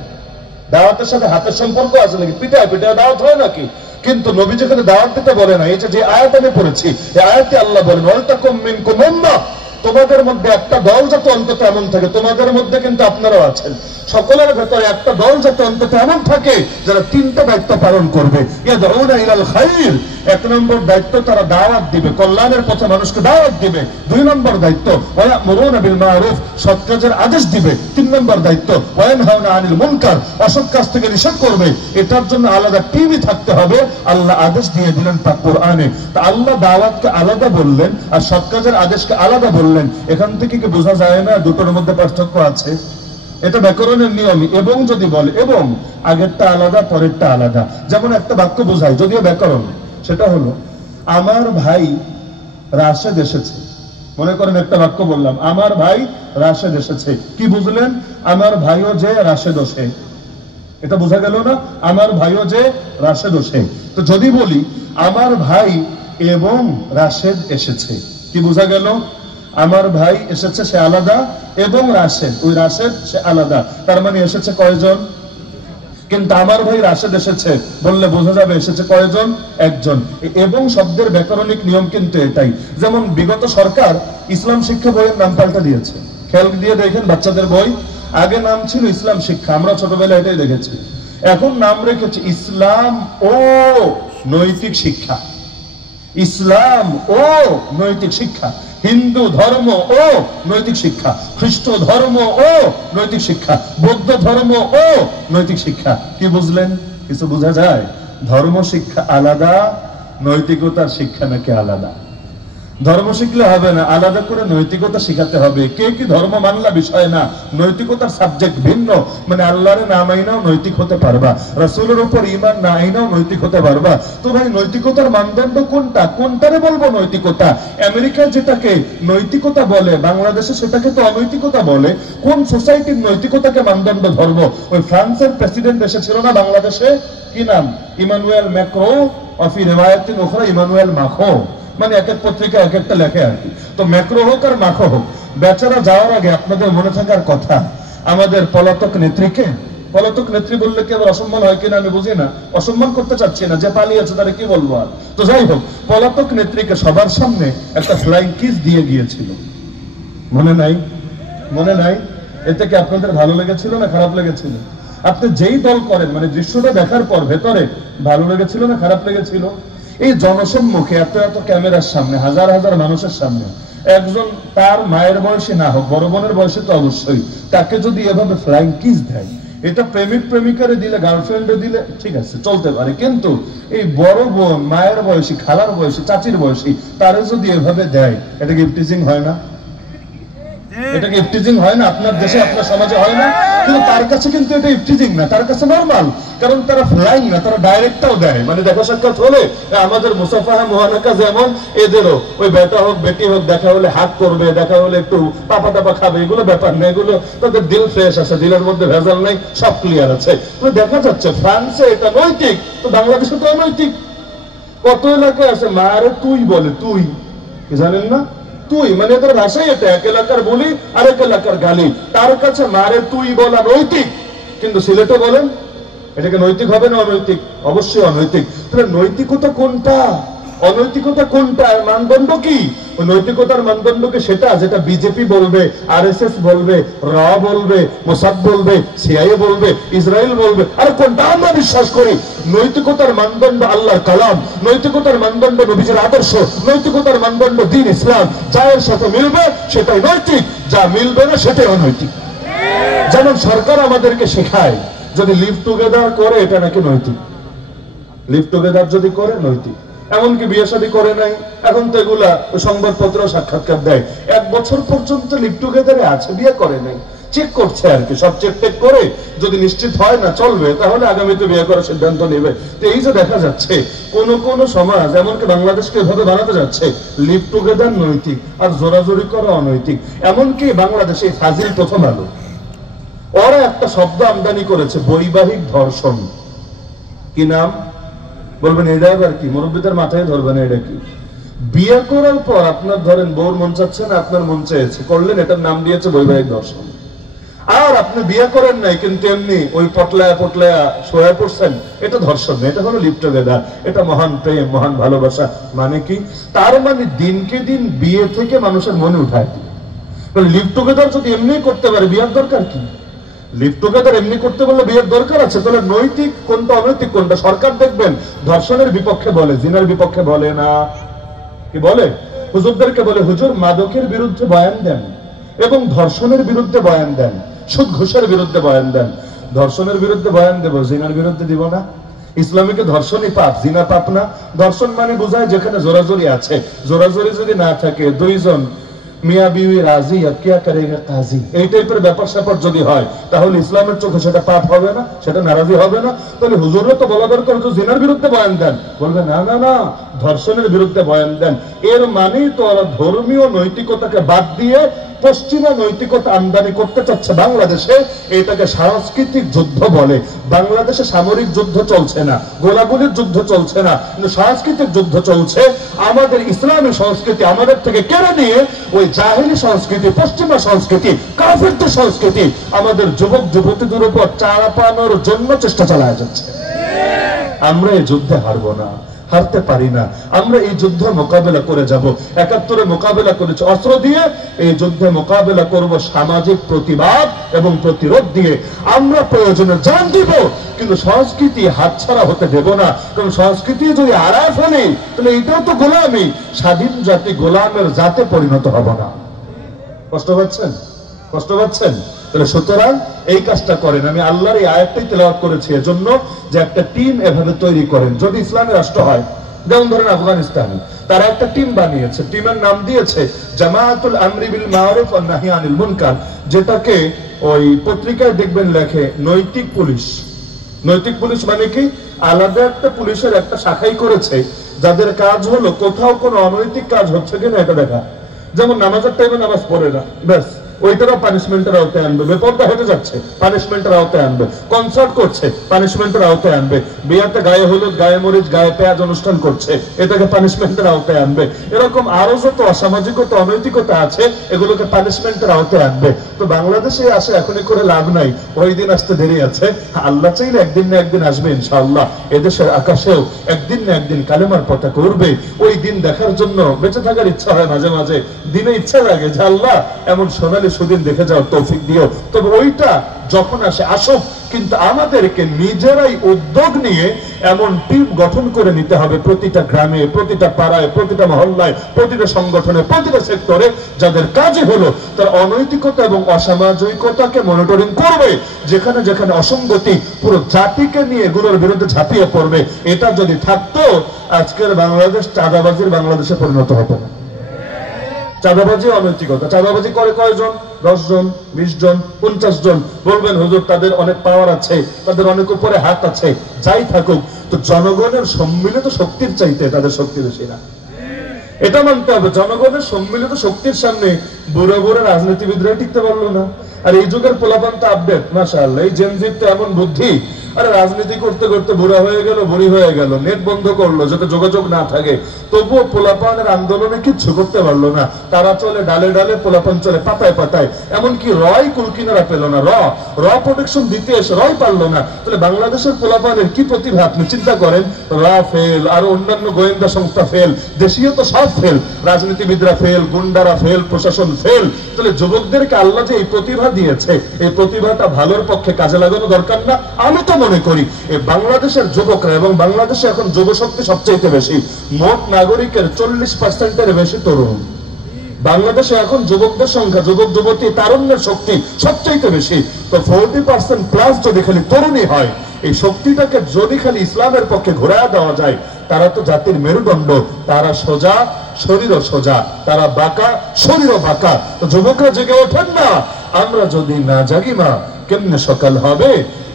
দাওয়াতের সাথে হাতের সম্পর্ক আছে নাকি? পিটায় পিটায় দাওয়াত হয় নাকি? কিন্তু নবী যেখানে দাওয়াত দিতে বলে না, এটা যে আয়াত আমি পড়েছি, এই আয়াতে আল্লাহ বলেন ওয়ালতাকুম মিনকুম উম্মাহ, তোমাদের মধ্যে একটা দল যাতে অন্তত এমন থাকে, তোমাদের মধ্যে কিন্তু আপনারাও আছেন, সকলের ভেতরে একটা দল যাতে অন্তত এমন থাকে যারা তিনটা দায়িত্ব পালন করবে। ইয়াদউনা ইলাল খায়র, এক নম্বর দায়িত্ব তারা দাওয়াত দিবে, কল্যাণের পথে মানুষকে দাওয়াত দিবে। দুই নম্বর দায়িত্ব ওয়ায়ামুরুনা বিল মারুফ, সৎ কাজের আদেশ দিবে। তিন নম্বর দায়িত্ব ওয়ায়ানহাউনা আনিল মুনকার, অসৎ কাজ থেকে নিষেধ করবে। এটার জন্য আলাদা টিভি থাকতে হবে। আল্লাহ আদেশ দিয়ে দিলেন পাক কোরআনে। তা আল্লাহ দাওয়াতকে আলাদা বললেন আর সৎ কাজের আদেশকে আলাদা বললেন। এখান থেকে কি বোঝা যায় না দুটোর মধ্যে পার্থক্য আছে? এটা ব্যাকরণের নিয়মই। এবং যদি বলে এবং আগেরটা আলাদা পরেরটা আলাদা, যেমন একটা বাক্য বোঝায় যদিও ব্যাকরণ, সেটা হলো আমার ভাই রাশেদ এসেছে। মনে করেন একটা বাক্য বললাম আমার ভাই রাশেদ এসেছে, কি বুঝলেন? আমার ভাইও যে রাশেদ সে, এটা বোঝা গেল না? আমার ভাইও যে রাশেদ সে। তো যদি বলি আমার ভাই এবং রাশেদ এসেছে, কি বোঝা গেল? আমার ভাই এসেছে সে আলাদা এবং রাশেদ ওই রাশেদ সে আলাদা, তার মানে এসেছে কয়জন? কিন্তু আমার ভাই রাশেদ এসেছে বললে বোঝা যাবে এসেছে কয়জন? একজন। এবং শব্দের ব্যাকরণিক নিয়ম কিন্তু এটাই। যেমন বিগত সরকার ইসলাম শিক্ষা বইয়ের নাম পাল্টা দিয়েছে, খেয়াল দিয়ে দেখেন বাচ্চাদের বই, আগে নাম ছিল ইসলাম শিক্ষা, আমরা ছোটবেলায় এটাই দেখেছি। এখন নাম রেখেছে ইসলাম ও নৈতিক শিক্ষা। ইসলাম ও নৈতিক শিক্ষা, হিন্দু ধর্ম ও নৈতিক শিক্ষা, খ্রিস্ট ধর্ম ও নৈতিক শিক্ষা, বৌদ্ধ ধর্ম ও নৈতিক শিক্ষা। কি বুঝলেন? কিছু বোঝা যায়? ধর্ম শিক্ষা আলাদা, নৈতিকতার শিক্ষা নাকি আলাদা। ধর্ম শিখলে হবে না, আলাদা করে নৈতিকতা শিখাতে হবে। কে কি ধর্ম মানলা বিষয় না, নৈতিকতার সাবজেক্ট ভিন্ন। মানে আল্লাহরে না মাইনাও নৈতিক হতে পারবা, রাসূলের উপর ঈমান না আইনাও নৈতিক হতে পারবা। তো ভাই নৈতিকতার মানদণ্ড কোনটা? কোনটারে বলবো নৈতিকতা? আমেরিকায় যেটাকে নৈতিকতা বলে বাংলাদেশে সেটাকে তো অনৈতিকতা বলে। কোন সোসাইটির নৈতিকতাকে মানদণ্ড ধরবো? ওই ফ্রান্সের প্রেসিডেন্ট এসেছিল না বাংলাদেশে, কি নাম? ইমানুয়েল ম্যাক্রো, অফি রিওয়ায়াতিন উখরা ইমানুয়েল মাখো, মানে এক এক পত্রিকা এক একটা লেখে আর কি। তো ম্যাক্রো হোক আর মাখো হোক, বেচারা যাওয়ার আগে আপনাদের মনে থাকার কথা আমাদের পলাতক নেত্রীকে, পলাতক নেত্রী বললে কি আবার অসম্মান হয় কিনা আমি বুঝি না, অসম্মান করতে চাচ্ছি না, যে পালিয়েছে তারা কি বলবো আর। তো যাই হোক, পলাতক নেত্রীকে সবার সামনে একটা ফ্লাইং কিস দিয়ে গিয়েছিল, মনে নাই? মনে নাই? এতে কি আপনাদের ভালো লেগেছিল না খারাপ লেগেছিল? আপনি যেই দল করেন, মানে দৃশ্যটা দেখার পর ভেতরে ভালো লেগেছিল না খারাপ লেগেছিল? এই জনসম্মুখে এত এত ক্যামেরার সামনে, হাজার হাজার মানুষের সামনে একজন তার মায়ের বয়সী না হোক, বড় বোনের বয়সী তো অবশ্যই, তাকে যদি এভাবে ফ্লাইং কিস দেয়, এটা প্রেমিক প্রেমিকারে দিলে, গার্লফ্রেন্ডে দিলে ঠিক আছে চলতে পারে, কিন্তু এই বড় বোন, মায়ের বয়সী, খালার বয়সী, চাচির বয়সী, তারে যদি এভাবে দেয়, এটা কি ইফটিজিং হয় না? এটা কি ইফটিজিং হয় না? আপনার দেশে আপনার সমাজে হয় না? কিন্তু তার কাছে কিন্তু এটা ইফটিজিং না, তার কাছে নরমাল, কারণ তারা ফ্লাইং না, তারা ডাইরেক্টটাও দেয়। মানে দেখা সাক্ষাৎ হলে আমাদের মুসাফাহা মুহানাকা যেমন, এদেরও ওই বেটা হোক বেটি হোক দেখা হলে হাত করবে, দেখা হলে একটু পাপা টাপা খাবে, এগুলো ব্যাপার না, এগুলো তাদের দিল ফ্রেশ আছে, দিলের মধ্যে ভেজাল নাই, সব ক্লিয়ার আছে। তো দেখা যাচ্ছে ফ্রান্সে এটা নৈতিক, তো বাংলাদেশে তো অনৈতিক। কত এলাকায় আছে মারে তুই বলে, তুই কি জানেন না? তুই মানে এদের ভাষাই এটা, এক এলাকার বলি আরেক এলাকার গালি। তার কাছে মারে তুই বলা নৈতিক, কিন্তু সিলেটে বলেন এটাকে নৈতিক হবে না অনৈতিক? অবশ্যই অনৈতিক। তাহলে নৈতিকতা কোনটা, অনৈতিকতা কোনটা, মানদণ্ড কি? ওই নৈতিকতার মানদণ্ডকে সেটা যেটা বিজেপি বলবে, আরএসএস বলবে, র বলবে, মোসাদ বলবে, সিআইএ বলবে, ইসরায়েল বলবে, আর কোনটা আমরা বিশ্বাস করি? নৈতিকতার মানদণ্ড আল্লাহর কালাম, নৈতিকতার মানদণ্ড নবীজির আদর্শ, নৈতিকতার মানদণ্ড দ্বীন ইসলাম। যা এর সাথে মিলবে সেটাই নৈতিক, যা মিলবে না সেটাই অনৈতিক। যেমন সরকার আমাদেরকে শেখায় যদি লিভ টুগেদার করে এটা নাকি নৈতিক, লিভ টুগেদার যদি করে নৈতিক। এমনকি বিয়ে শাদী করে নাই, এখন তো এগুলা সংবাদপত্র সাক্ষাৎকার দেয়, 1 বছর পর্যন্ত লিভ টুগেদারে আছে, বিয়ে করে নাই, চেক করছে আর কি, সব চেক টেক করে যদি নিশ্চিত হয় না চলবে তাহলে আগামীতে বিয়ে করার সিদ্ধান্ত নেবে। তো এই যে দেখা যাচ্ছে কোন কোন সমাজ এমনকি বাংলাদেশকে এভাবে বানাতে যাচ্ছে, লিভ টুগেদার নৈতিক আর জোরাজোরি করা অনৈতিক। এমনকি বাংলাদেশে ফাজিল প্রথম আলো ওরা একটা শব্দ আমদানি করেছে, বৈবাহিক ধর্ষণ। কি নাম বলবেন? এটা আবার কি? মুরব্বীদের মাথায় ধরবেন এটা কি? বিয়ে করার পর আপনার ধরেন বউর মন চাচ্ছে না, আপনার মন চেয়েছে, করলেন, এটার নাম দিয়েছে বৈবাহিক ধর্ষণ। আর আপনি বিয়ে করেন নাই কিন্তু এমনি ওই পটলায়া পটলায়া শোয়া পড়ছেন, এটা ধর্ষণ না, এটা হলো লিভ টুগেদার, এটা মহান প্রেম, মহান ভালোবাসা। মানে কি? তার মানে দিনকে দিন বিয়ে থেকে মানুষের মনে উঠায় দিই। লিভ টুগেদার যদি এমনি করতে পারে বিয়ের দরকার কি? লিভ টুগেদার এমনি করতে বললে বিয়ের দরকার আছে, তাহলে নৈতিক কোনটা অনৈতিক কোনটা? সরকার দেখবেন ধর্ষণের বিপক্ষে বলে, জিনার বিপক্ষে বলে না। কি বলে? হুজুরদেরকে বলে হুজুর মাদকের বিরুদ্ধে বয়ান দেন এবং ধর্ষণের বিরুদ্ধে বয়ান দেন, সুদ ঘুষের বিরুদ্ধে বয়ান দেন। ধর্ষণের বিরুদ্ধে বয়ান দেব, জিনার বিরুদ্ধে দিব না? ইসলামিকে ধর্ষণই পাপ, জিনা পাপ না? ধর্ষণ মানে বোঝায় যেখানে জোরাজোরি আছে, জোরাজোরি যদি না থাকে, দুইজন মিয়া বিবি রাজি, কিয়া করেগা কাজী, এই টাইপের ব্যাপার স্যাপার যদি হয় তাহলে ইসলামের চোখে সেটা পাপ হবে না, সেটা নারাজি হবে না? তাহলে হুজুরও তো বলা দরকার হুজুর জিনার বিরুদ্ধে বয়ান দেন, বলবে না না না ধর্ষণের বিরুদ্ধে বয়ান দেন। এর মানেই তো ওরা ধর্মীয় নৈতিকতাকে বাদ দিয়ে পশ্চিমা নৈতিকতা আমদানি করতে চাচ্ছে বাংলাদেশে। এটাকে সাংস্কৃতিক যুদ্ধ বলে। বাংলাদেশে সামরিক যুদ্ধ চলছে না, গোলাগুলির যুদ্ধ চলছে না, কিন্তু সাংস্কৃতিক যুদ্ধ চলছে। আমাদের ইসলামী সংস্কৃতি আমাদের থেকে কেড়ে নিয়ে ওই জাহেলি সংস্কৃতি, পশ্চিমা সংস্কৃতি, কাফেরদের সংস্কৃতি আমাদের যুবক যুবতীদের উপর চাপানোর জন্য চেষ্টা চালায় যাচ্ছে। আমরা এই যুদ্ধে হারবো না, হারতে পারি না। আমরা এই যুদ্ধে মোকাবেলা করে যাব। 71-এ মোকাবেলা করেছি অস্ত্র দিয়ে, এই যুদ্ধে মোকাবেলা করব সামাজিক প্রতিবাদ এবং প্রতিরোধ দিয়ে। আমরা প্রয়োজনে জান দিব, কিন্তু সংস্কৃতি হাতছাড়া হতে দেব না। কারণ সংস্কৃতি যদি হারায় ফেলি তাহলে এটাও তো গোলামি। স্বাধীন জাতি গোলামের জাতে পরিণত হব না। কষ্ট পাচ্ছেন? কষ্ট পাচ্ছেন? তাহলে সুতরাং এই কাজটা করেন। আমি আল্লাহর এই আয়াতটাই তেলাওয়াত করেছি এজন্য যে একটা টিম এভাবে তৈরি করেন। যদি ইসলামী রাষ্ট্র হয়, যেমন ধরেন আফগানিস্তান, তারা একটা টিম বানিয়েছে, টিমের নাম দিয়েছে জামায়াতুল আমরি বিল মারুফ ওয়ান নাহি আনিল মুনকার, যেটাকে ওই পত্রিকায় দেখবেন লেখে নৈতিক পুলিশ। নৈতিক পুলিশ মানে কি? আলাদা একটা পুলিশের একটা শাখাই করেছে, যাদের কাজ হলো কোথাও কোনো অনৈতিক কাজ হচ্ছে কিনা এটা দেখা। যেমন নামাজের টাইমে নামাজ পড়ে না, ব্যাস ওইটারও পানিশমেন্টের আওতায় আনবে। বেপরদা হেঁটে যাচ্ছে, পানিশমেন্টের আওতায় আনবে। কনসার্ট করছে, পানিশমেন্টের আওতায় আনবে। বিয়াতে গায়ে হলুদ, গায়ে মরিচ, গায়ে পেঁয়াজ অনুষ্ঠান করছে, এটাকে পানিশমেন্টের আওতায় আনবে। এরকম আরো যত অসামাজিকতা, অনৈতিকতা আছে এগুলোকে পানিশমেন্টের আওতায় আনবে। তো বাংলাদেশে আসে এখনই করে লাভ নাই, ওই দিন আসতে দেরি আছে। আল্লাহ চাইলে একদিন না একদিন আসবে ইনশাআল্লাহ। এদেশের আকাশেও একদিন না একদিন কালেমার পতাকা উড়বে। ওই দিন দেখার জন্য বেঁচে থাকার ইচ্ছা হয় মাঝে মাঝে, দিনে ইচ্ছা লাগে যে আল্লাহ এমন সোনালী সুদিন দেখে যাও, তৌফিক দিও। তবে ওইটা যখন আসে আসুক, কিন্তু আমাদেরকে নিজেরাই উদ্যোগ নিয়ে এমন টিম গঠন করে নিতে হবে প্রতিটা গ্রামে, প্রতিটা পাড়ায়, প্রতিটা মহল্লায়, প্রতিটা সংগঠনে, প্রতিটা সেক্টরে, যাদের কাজই হলো তার অনৈতিকতা এবং অসামাজিকতাকে মনিটরিং করবে। যেখানে যেখানে অসঙ্গতি, পুরো জাতিকে নিয়ে এগুলোর বিরুদ্ধে ঝাঁপিয়ে পড়বে। এটা যদি থাকতো আজকের বাংলাদেশ চাঁদাবাজির বাংলাদেশে পরিণত হতো না। চাঁদাবাজি অনৈতিকতা। চাঁদাবাজি করে কয়জন? 10 জন, 20 জন, 50 জন। বলবেন হুজুর তাদের অনেক পাওয়ার আছে, তাদের অনেক উপরে হাত আছে, যাই থাকুক, তো জনগণের সম্মিলিত শক্তির চাইতে তাদের শক্তি বেশি না, এটা মানতে হবে। জনগণের সম্মিলিত শক্তির সামনে বুড়ো বুড়ো রাজনীতিবিদরা টিকতে পারলো না। আর এই যুগের পোলাপান তো আপডেট, মাশাআল্লাহ। এই জেনজির তো এমন বুদ্ধি, আরে রাজনীতি করতে করতে বুড়া হয়ে গেল, বুড়ি হয়ে গেল, নেট বন্ধ করলো যাতে যোগাযোগ না থাকে, তবুও পোলাপানের আন্দোলনে কিচ্ছু করতে পারলো না। তারা চলে ডালে ডালে, পোলাপান চলে পাতায় পাতায়, এমনকি রয় কুলকিনারা পেল না, র প্রোটেকশন দিতে এসে রয় পারলো না। তাহলে বাংলাদেশের পোলাপানের কি প্রতিভা আপনি চিন্তা করেন। র ফেল, আর অন্যান্য গোয়েন্দা সংস্থা ফেল, দেশীয় তো সব ফেল, রাজনীতিবিদরা ফেল, গুন্ডারা ফেল, প্রশাসন ফেল। তাহলে যুবকদেরকে আল্লাহ যে এই প্রতিভা দিয়েছে, এই প্রতিভাটা ভালোর পক্ষে কাজে লাগানো দরকার না? আমি তো মনে করি এই বাংলাদেশের যুবকরা, এবং বাংলাদেশে এখন যুবশক্তি সবচেয়ে বেশি, মোট নাগরিকের 40%-এর বেশি তরুণ। বাংলাদেশে এখন যুবকদের সংখ্যা, যুবক যুবতী তারুণ্যের শক্তি সবচেয়ে বেশি। তো 40%+ যদি খালি তরুণী হয়, এই শক্তিটাকে যদি খালি ইসলামের পক্ষে ঘোরায় দেওয়া যায়, তারা তো জাতির মেরুদণ্ড। তারা সোজা, শরীরও সোজা, তারা বাঁকা, শরীরও বাঁকা। তো যুবকরা জেগে ওঠেন না। আমরা যদি না জাগি মা, কেমনে সকাল হবে?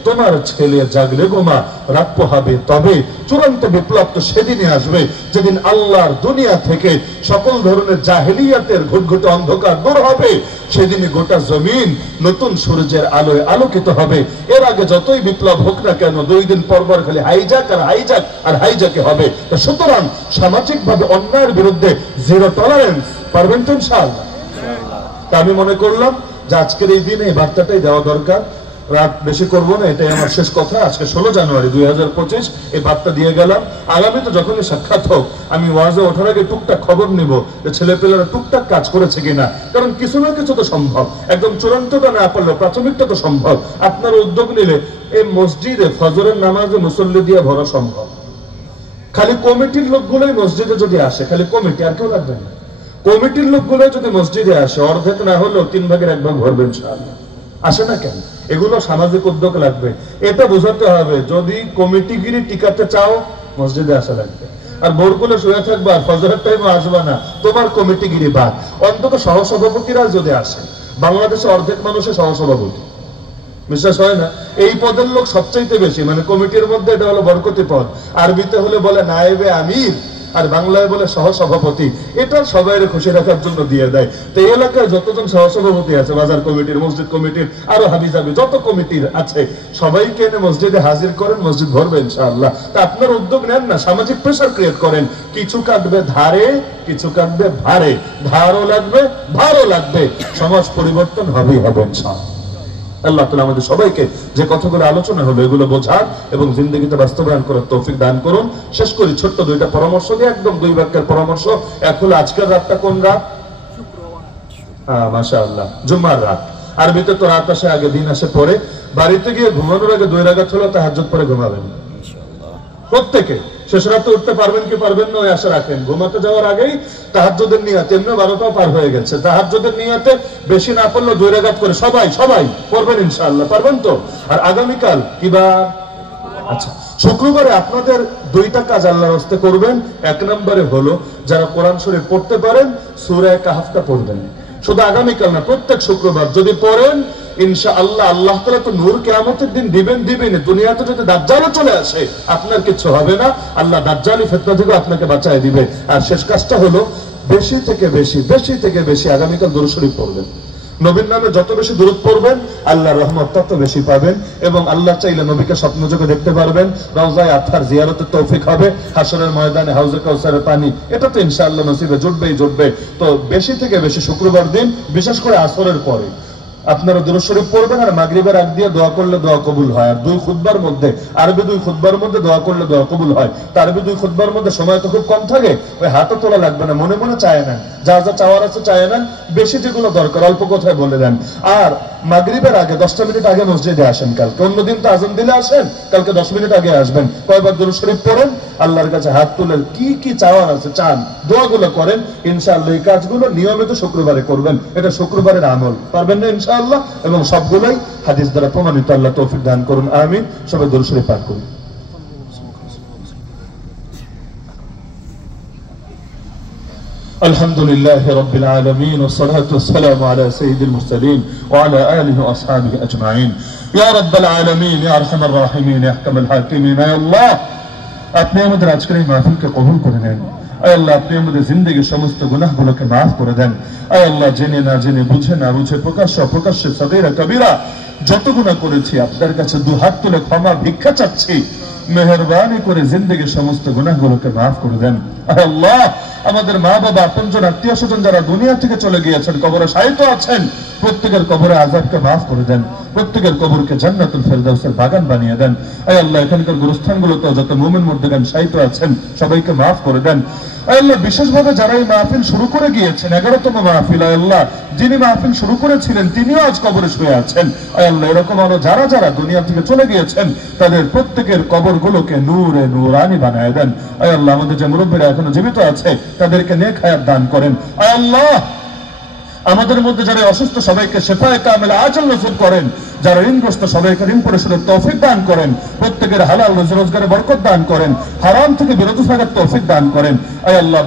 তোমার ছেলে জাগলে গোমা, রাত পোহাবে তবে। চূড়ান্ত বিপ্লব তো সেদিনই আসবে, যেদিন আল্লাহর দুনিয়া থেকে সকল ধরনের জাহেলিয়াতের ঘুটঘুটে অন্ধকার দূর হবে। সেদিনই গোটা জমিন নতুন সূর্যের আলোয় আলোকিত হবে। এর আগে যতই বিপ্লব হোক না কেন, 2 দিন পর পর খালি হাইজাক আর হাইজাক আর হাইজাকে হবে। সুতরাং সামাজিক ভাবে অন্যায়ের বিরুদ্ধে জিরো টলারেন্স। পারবেন তো ইনশাআল্লাহ? তা আমি মনে করলাম যে আজকের এই দিনে এই বার্তাটাই দেওয়া দরকার। রাত বেশি করবো না, এটাই আমার শেষ কথা। আজকে 16 জানুয়ারি 2025 এই বার্তা দিয়ে গেলাম। আগামী তো যখনই সাক্ষাৎ হোক, আমি ওয়াজে ওঠার আগে টুকটাক খবর নিব যে ছেলেপেলেরা টুকটাক কাজ করেছে কিনা। কারণ কিছু না কিছু তো সম্ভব, একদম চূড়ান্তটা না পারলেও প্রাথমিকটা তো সম্ভব। আপনার উদ্যোগ নিলে এই মসজিদে ফজরের নামাজে মুসল্লি দিয়ে ভরা সম্ভব। খালি কমিটির লোকগুলোই মসজিদে যদি আসে, খালি কমিটি, আর কেউ লাগবে না। কমিটির লোকগুলো যদি মসজিদে আসে, অর্ধেক না হলেও 3 ভাগের 1 ভাগ ভরবে ইনশাআল্লাহ। আসে না কেন? এগুলো সামাজিক উদ্যোগ লাগবে। এটা বোঝাতে হবে, যদি কমিটিগিরি টিকাতে চাও, মসজিদে আসা লাগবে। আর বোরগুলো শুয়ে থাকবা, ফজরের টাইমে আসবা না, তোমার কমিটিগিরি বাদ। অন্তত সহসভাপতিরা যদি আসে, বাংলাদেশে অর্ধেক মানুষের সহসভাপতি, বিশ্বাস হয় না? এই পদের লোক সবচাইতে বেশি, মানে কমিটির মধ্যে এটা হলো বরকতি পদ। আরবিতে হলে বলে নায়েবে আমির, আর বাংলায় বলে সহসভাপতি। এটা সবাই খুশি রাখার জন্য দিয়ে দেয়। তো এই এলাকায় যতজন সহসভাপতি আছে, বাজার কমিটির, মসজিদ কমিটির, আরো হাবিজাবি যত কমিটির আছে, সবাইকে এনে মসজিদে হাজির করেন, মসজিদ ভরবে ইনশাআল্লাহ। তা আপনার উদ্যোগ নেন না, সামাজিক প্রেসার ক্রিয়েট করেন। কিছু কাটবে ধারে, কিছু কাটবে ভারে, ধারও লাগবে, ভারও লাগবে। সমাজ পরিবর্তন হবেই হবে ইনশাআল্লাহ। আল্লাহ তাআলা আমাদের সবাইকে যে কথাগুলো আলোচনা হলো এগুলো বোঝার এবং জিন্দগিতে বাস্তবায়ন করার তৌফিক দান করুন। শেষ করি ছোট্ট 2টা পরামর্শ দিয়ে, একদম 2 বাক্যের পরামর্শ। এক হলো আজকের রাতটা কোন রাত? মাশাআল্লাহ, জুম্মার রাত। আরবিতে তো রাত আসে আগে, দিন আসে পরে। বাড়িতে গিয়ে ঘুমানোর আগে 2 রাকাত হলো তাহাজ্জুদ পরে ঘুমাবেন ইনশাআল্লাহ প্রত্যেকে। শেষ রাতে উঠতে পারবেন কি পারবেন না ওই আশা রাখেন। ঘুমাতে যাওয়ার আগেই তাহাজ্জুদের নিয়ত, এমনি 12টাও পার হয়ে গেছে, তাহাজ্জুদের নিয়তে বেশি না পড়লে 2 রাকাত করে সবাই পড়বেন ইনশাআল্লাহ। পারবেন তো? আর আগামীকাল কিবা, আচ্ছা শুক্রবারে আপনাদের 2টা কাজ আল্লাহর রাস্তে করবেন। 1 নম্বরে হলো যারা কোরআন শরীফ পড়তে পারেন, সূরা কাহফটা পড়বেন। শুধু আগামীকাল না, প্রত্যেক শুক্রবার যদি পড়েন ইনশাআল্লাহ, আল্লাহ তাআলা তো নূর কিয়ামতের দিন দিবেন। দুনিয়াতে যদি দাজ্জালও চলে আসে, আপনার কিছু হবে না। আল্লাহ দাজ্জালি ফিতনা থেকে আপনাকে বাঁচায় দিবে। আর শেষ কাজটা হলো বেশি থেকে বেশি আগামীকাল দরুদ শরীফ পড়বেন। নবীর নামে যত বেশি দরুদ পড়বেন, আল্লাহর রহমত তত বেশি পাবেন। এবং আল্লাহ চাইলে নবীকে স্বপ্নযোগে দেখতে পারবেন। রওজায়ে আতহার জিয়ারতের তৌফিক হবে। হাসরের ময়দানে হাউজে কাউসারের পানি, এটা তো ইনশাআল্লাহ নসিবে জুটবে। তো বেশি থেকে বেশি শুক্রবার দিন, বিশেষ করে আসরের পরে আপনারা দরুদ শরীফ পড়বেন। আর মাগরিবের আগ দিয়ে দোয়া করলে দোয়া কবুল হয়। আর 2 খুতবার মধ্যে, আরবি 2 খুতবার মধ্যে দোয়া করলে দোয়া কবুল হয়। তার আরবি 2 খুতবার মধ্যে সময় তো খুব কম থাকে, ওই হাতও তোলা লাগবে না, মনে মনে চায় নেন, যা যা চাওয়ার আছে চায় নেন। বেশি যেগুলো দরকার অল্প কথায় বলে দেন। আর মাগরিবের আগে 10টা মিনিট আগে মসজিদে আসেন। কালকে অন্যদিন তো আজান দিলে আসেন, কালকে 10 মিনিট আগে আসবেন। কয়বার দরুদ শরীফ পড়েন, আল্লাহর কাছে হাত তুলে কি চাওয়ার আছে চান, দোয়াগুলো করেন। ইনশাআল্লাহ এই কাজগুলো নিয়মিত শুক্রবারে করবেন। এটা শুক্রবারের আমল। পারবেন না ইনশাআল্লাহ? এবং সবগুলোই হাদিস দ্বারা প্রমাণিত। আল্লাহ তৌফিক দান করুন, আমিন। সবাই দরুদ শরীফ পাঠ করুন। الحمد لله رب العالمين والصلاة والسلام على سيد المرسلين وعلى آله وأصحابه أجمعين يا رب العالمين يا أرحم الراحمين يا أحكم الحاكمين يا الله আপনি আমাদের আজকের এই মাহফিলকে কবুল করে নেন। আয় আল্লাহ, আপনি আমাদের জিন্দেগির সমস্ত গুনাহগুলোকে মাফ করে দেন। আয় আল্লাহ, জেনে না জেনে, বুঝে না বুঝে, প্রকাশ্যে সগীরা কবিরা যত গুনাহ করেছি আপনার কাছে দুহাত তুলে ক্ষমা ভিক্ষা চাচ্ছি, মেহেরবানি করে জিন্দেগির সমস্ত গুনাহগুলোকে মাফ করে দেন। আল্লাহ, আমাদের মা বাবা, আপনজন, আত্মীয় স্বজন যারা দুনিয়া থেকে চলে গিয়েছেন, কবরে শায়িত আছেন, প্রত্যেকের কবরে আযাবকে মাফ করে দেন, প্রত্যেকের কবরকে জান্নাতুল ফেরদাউসের বাগান বানিয়ে দেন। আয় আল্লাহ, এখানকার গোরস্থানগুলোতে যত মুমিন মুর্দেগান শায়িত আছেন সবাইকে মাফ করে দেন। আয় আল্লাহ, বিশেষভাবে যারা এই মাহফিল শুরু করে গিয়েছেন, 11তম মাহফিল, আয় আল্লাহ, যিনি মাহফিল শুরু করেছিলেন তিনিও আজ কবরে শুয়ে আছেন। আয় আল্লাহ, এরকম আরো যারা যারা দুনিয়া থেকে চলে গিয়েছেন তাদের প্রত্যেকের কবরগুলোকে নূরে নূরানি বানায় দেন। আয় আল্লাহ, আমাদের যে মুরব্বীরা এখনো জীবিত আছে তাদেরকে নেক হায়াত দান করেন। আয় আল্লাহ, আমাদের মধ্যে যারা অসুস্থ সবাইকে শেফায়ে কামিলা আজল নসিব করেন, যারা ঋণগ্রস্ত সবাইকে ঋণ পরিশোধের তৌফিক দান করেন, প্রত্যেকের হালাল রুজি রোজগারে বরকত দান করেন, হারাম থেকে বিরত থাকার তৌফিক দান করেন। আয় আল্লাহ,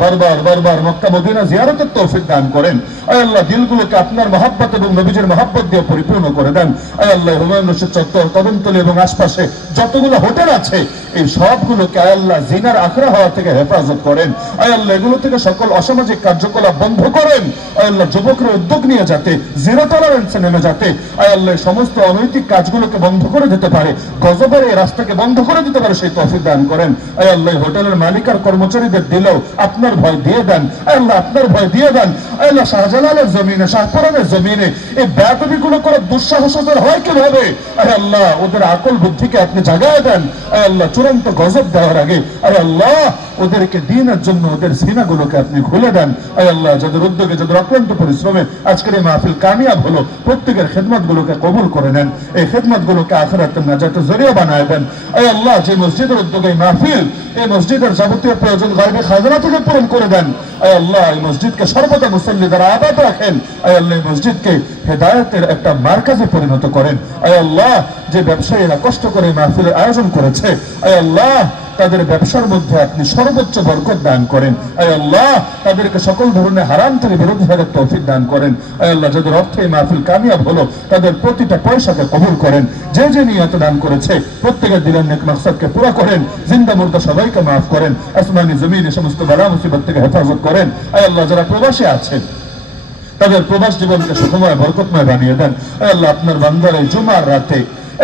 বারবার মক্কা মদিনা জিয়ারতের তৌফিক দান করেন। আয় আল্লাহ, দিলগুলোকে আপনার মহব্বত এবং নবীজির মহব্বত দিয়ে পরিপূর্ণ করে দেন। আয় আল্লাহ, হুমায়ুন রশিদ চত্বর, কদমতলী এবং আশপাশে যতগুলো হোটেল আছে এই সবগুলোকে আয় আল্লাহ জিনার আখড়া হওয়া থেকে হেফাজত করেন। আয় আল্লাহ, এগুলো থেকে সকল অসামাজিক কার্যকলাপ বন্ধ করেন। আয় আল্লাহ, যুবকরা উদ্যোগ নিয়ে যাতে জিরো টলারেন্সে নেমে যাতে আয় আল্লাহ সমস্ত অনৈতিক কাজগুলোকে বন্ধ করে দিতে পারে, গজবের এই রাস্তাকে বন্ধ করে দিতে পারে, সেই তৌফিক দান করেন। আয় আল্লাহ, হোটেলের মালিক আর কর্মচারীদের দিলেও আপনার ভয় দিয়ে দেন। আয় আল্লাহ, আপনার ভয় দিয়ে দেন। আয় আল্লাহ, শাহজালালের জমিনে, শাহপুরানের জমিনে এই বেয়াদবিগুলো করার দুঃসাহস ওদের হয় কিভাবে? আয় আল্লাহ, ওদের আকল বুদ্ধিকে আপনি জাগায় দেন। আয় আল্লাহ, চূড়ান্ত গজব দেওয়ার আগে আয় আল্লাহ ওদেরকে দিনের জন্য ওদের সিনাগুলোকে আপনি খুলে দেন। আয় আল্লাহ, যাদের উদ্যোগে, যাদের অক্লান্ত পরিশ্রমে আজকের এই মাহফিল কামিয়াব হলো, প্রত্যেকের খেদমতগুলোকে কবুল করে নেন, এই খেদমতগুলোকে আখিরাতের নাজাতের জরিয়া বানায় দেন। আয় আল্লাহ, যে মসজিদের উদ্যোগে এই মাহফিল, এই মসজিদের যাবতীয় প্রয়োজন গায়বী খাজনা থেকে পূরণ করে দেন। আয় আল্লাহ, এই মসজিদকে সর্বদা মুসল্লি দ্বারা আবাদ রাখেন। আয় আল্লাহ, এই মসজিদকে হেদায়েতের একটা মার্কাজে পরিণত করেন। আয় আল্লাহ, যে ব্যবসায়ীরা কষ্ট করে মাহফিলের আয়োজন করেছে, আয় আল্লাহ তাদের ব্যবসার মধ্যে আপনি সর্বোচ্চ বরকত দান করেন। আয় আল্লাহ, তাদেরকে সকল ধরনের হারাম থেকে বিরত থাকার তৌফিক দান করেন। আয় আল্লাহ, যাদের অর্থে এই মাহফিল কামিয়াব হলো তাদের প্রতিটা পয়সাকে কবুল করেন। যে যে নিয়ত দান করেছে প্রত্যেকের দিলের নেক মাকসাদকে পুরা করেন। জিন্দা মুর্দা সবাইকে মাফ করেন। আসমানি জমিনে সমস্ত বালা মুসিবত থেকে হেফাজত করেন। আয় আল্লাহ, যারা প্রবাসে আছেন তাদের প্রবাস জীবনকে সুখময় বরকতময় বানিয়ে দেন। আয় আল্লাহ, আপনার বান্দার এই জুমার রাতে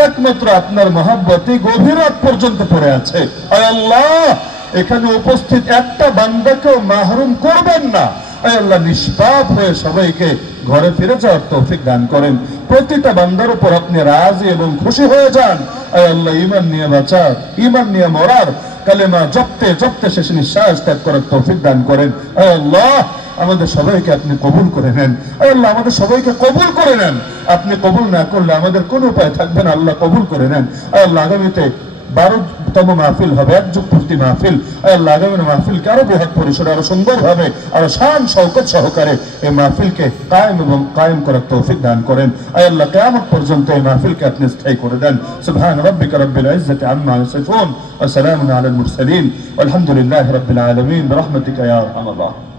একমাত্র আপনার মহব্বতে গভীর রাত পর্যন্ত পড়ে আছে। আয় আল্লাহ, এখানে উপস্থিত একটা বান্দাকেও মাহরুম করবেন না। আয় আল্লাহ, নিষ্পাপ হয়ে সবাইকে ঘরে ফিরে যাওয়ার তৌফিক দান করেন। প্রতিটা বান্দার উপর আপনি রাজি এবং খুশি হয়ে যান। আয় আল্লাহ, ঈমান নিয়ে বাঁচার, ঈমান নিয়ে মরার, কালেমা জপতে জপতে শেষ নিঃশ্বাস ত্যাগ করার তৌফিক দান করেন। আয় আল্লাহ, আমাদের সবাইকে আপনি কবুল করে নেন। আয় আল্লাহ, আমাদের সবাইকে কবুল করে নেন। আপনি কবুল না করলে আমাদের কোন উপায় থাকবে না। আল্লাহ, কবুল করে নেন। আয় আল্লাহ, আগামীতে 12তম মাহফিল হবে, এক যুগ পূর্তি মাহফিল। আয় আল্লাহ, আগামী মাহফিলকে আরো বৃহৎ পরিসরে, আরো সুন্দর ভাবে, আরো শান শওকত সহকারে এই মাহফিলকে কায়েম করার তৌফিক দান করেন। আয় আল্লাহ, কিয়ামত পর্যন্ত এই মাহফিলকে আপনি স্থায়ী করে দেন। সুবহান রাব্বিকা রাব্বিল ইজ্জাতি আম্মা ইয়াসিফুন ওয়া সালামুন আলাল মুরসালিন ওয়ালহামদুলিল্লাহি রাব্বিল আলামিন বিরহমাতিকা ইয়া আরহামার রাহিমিন।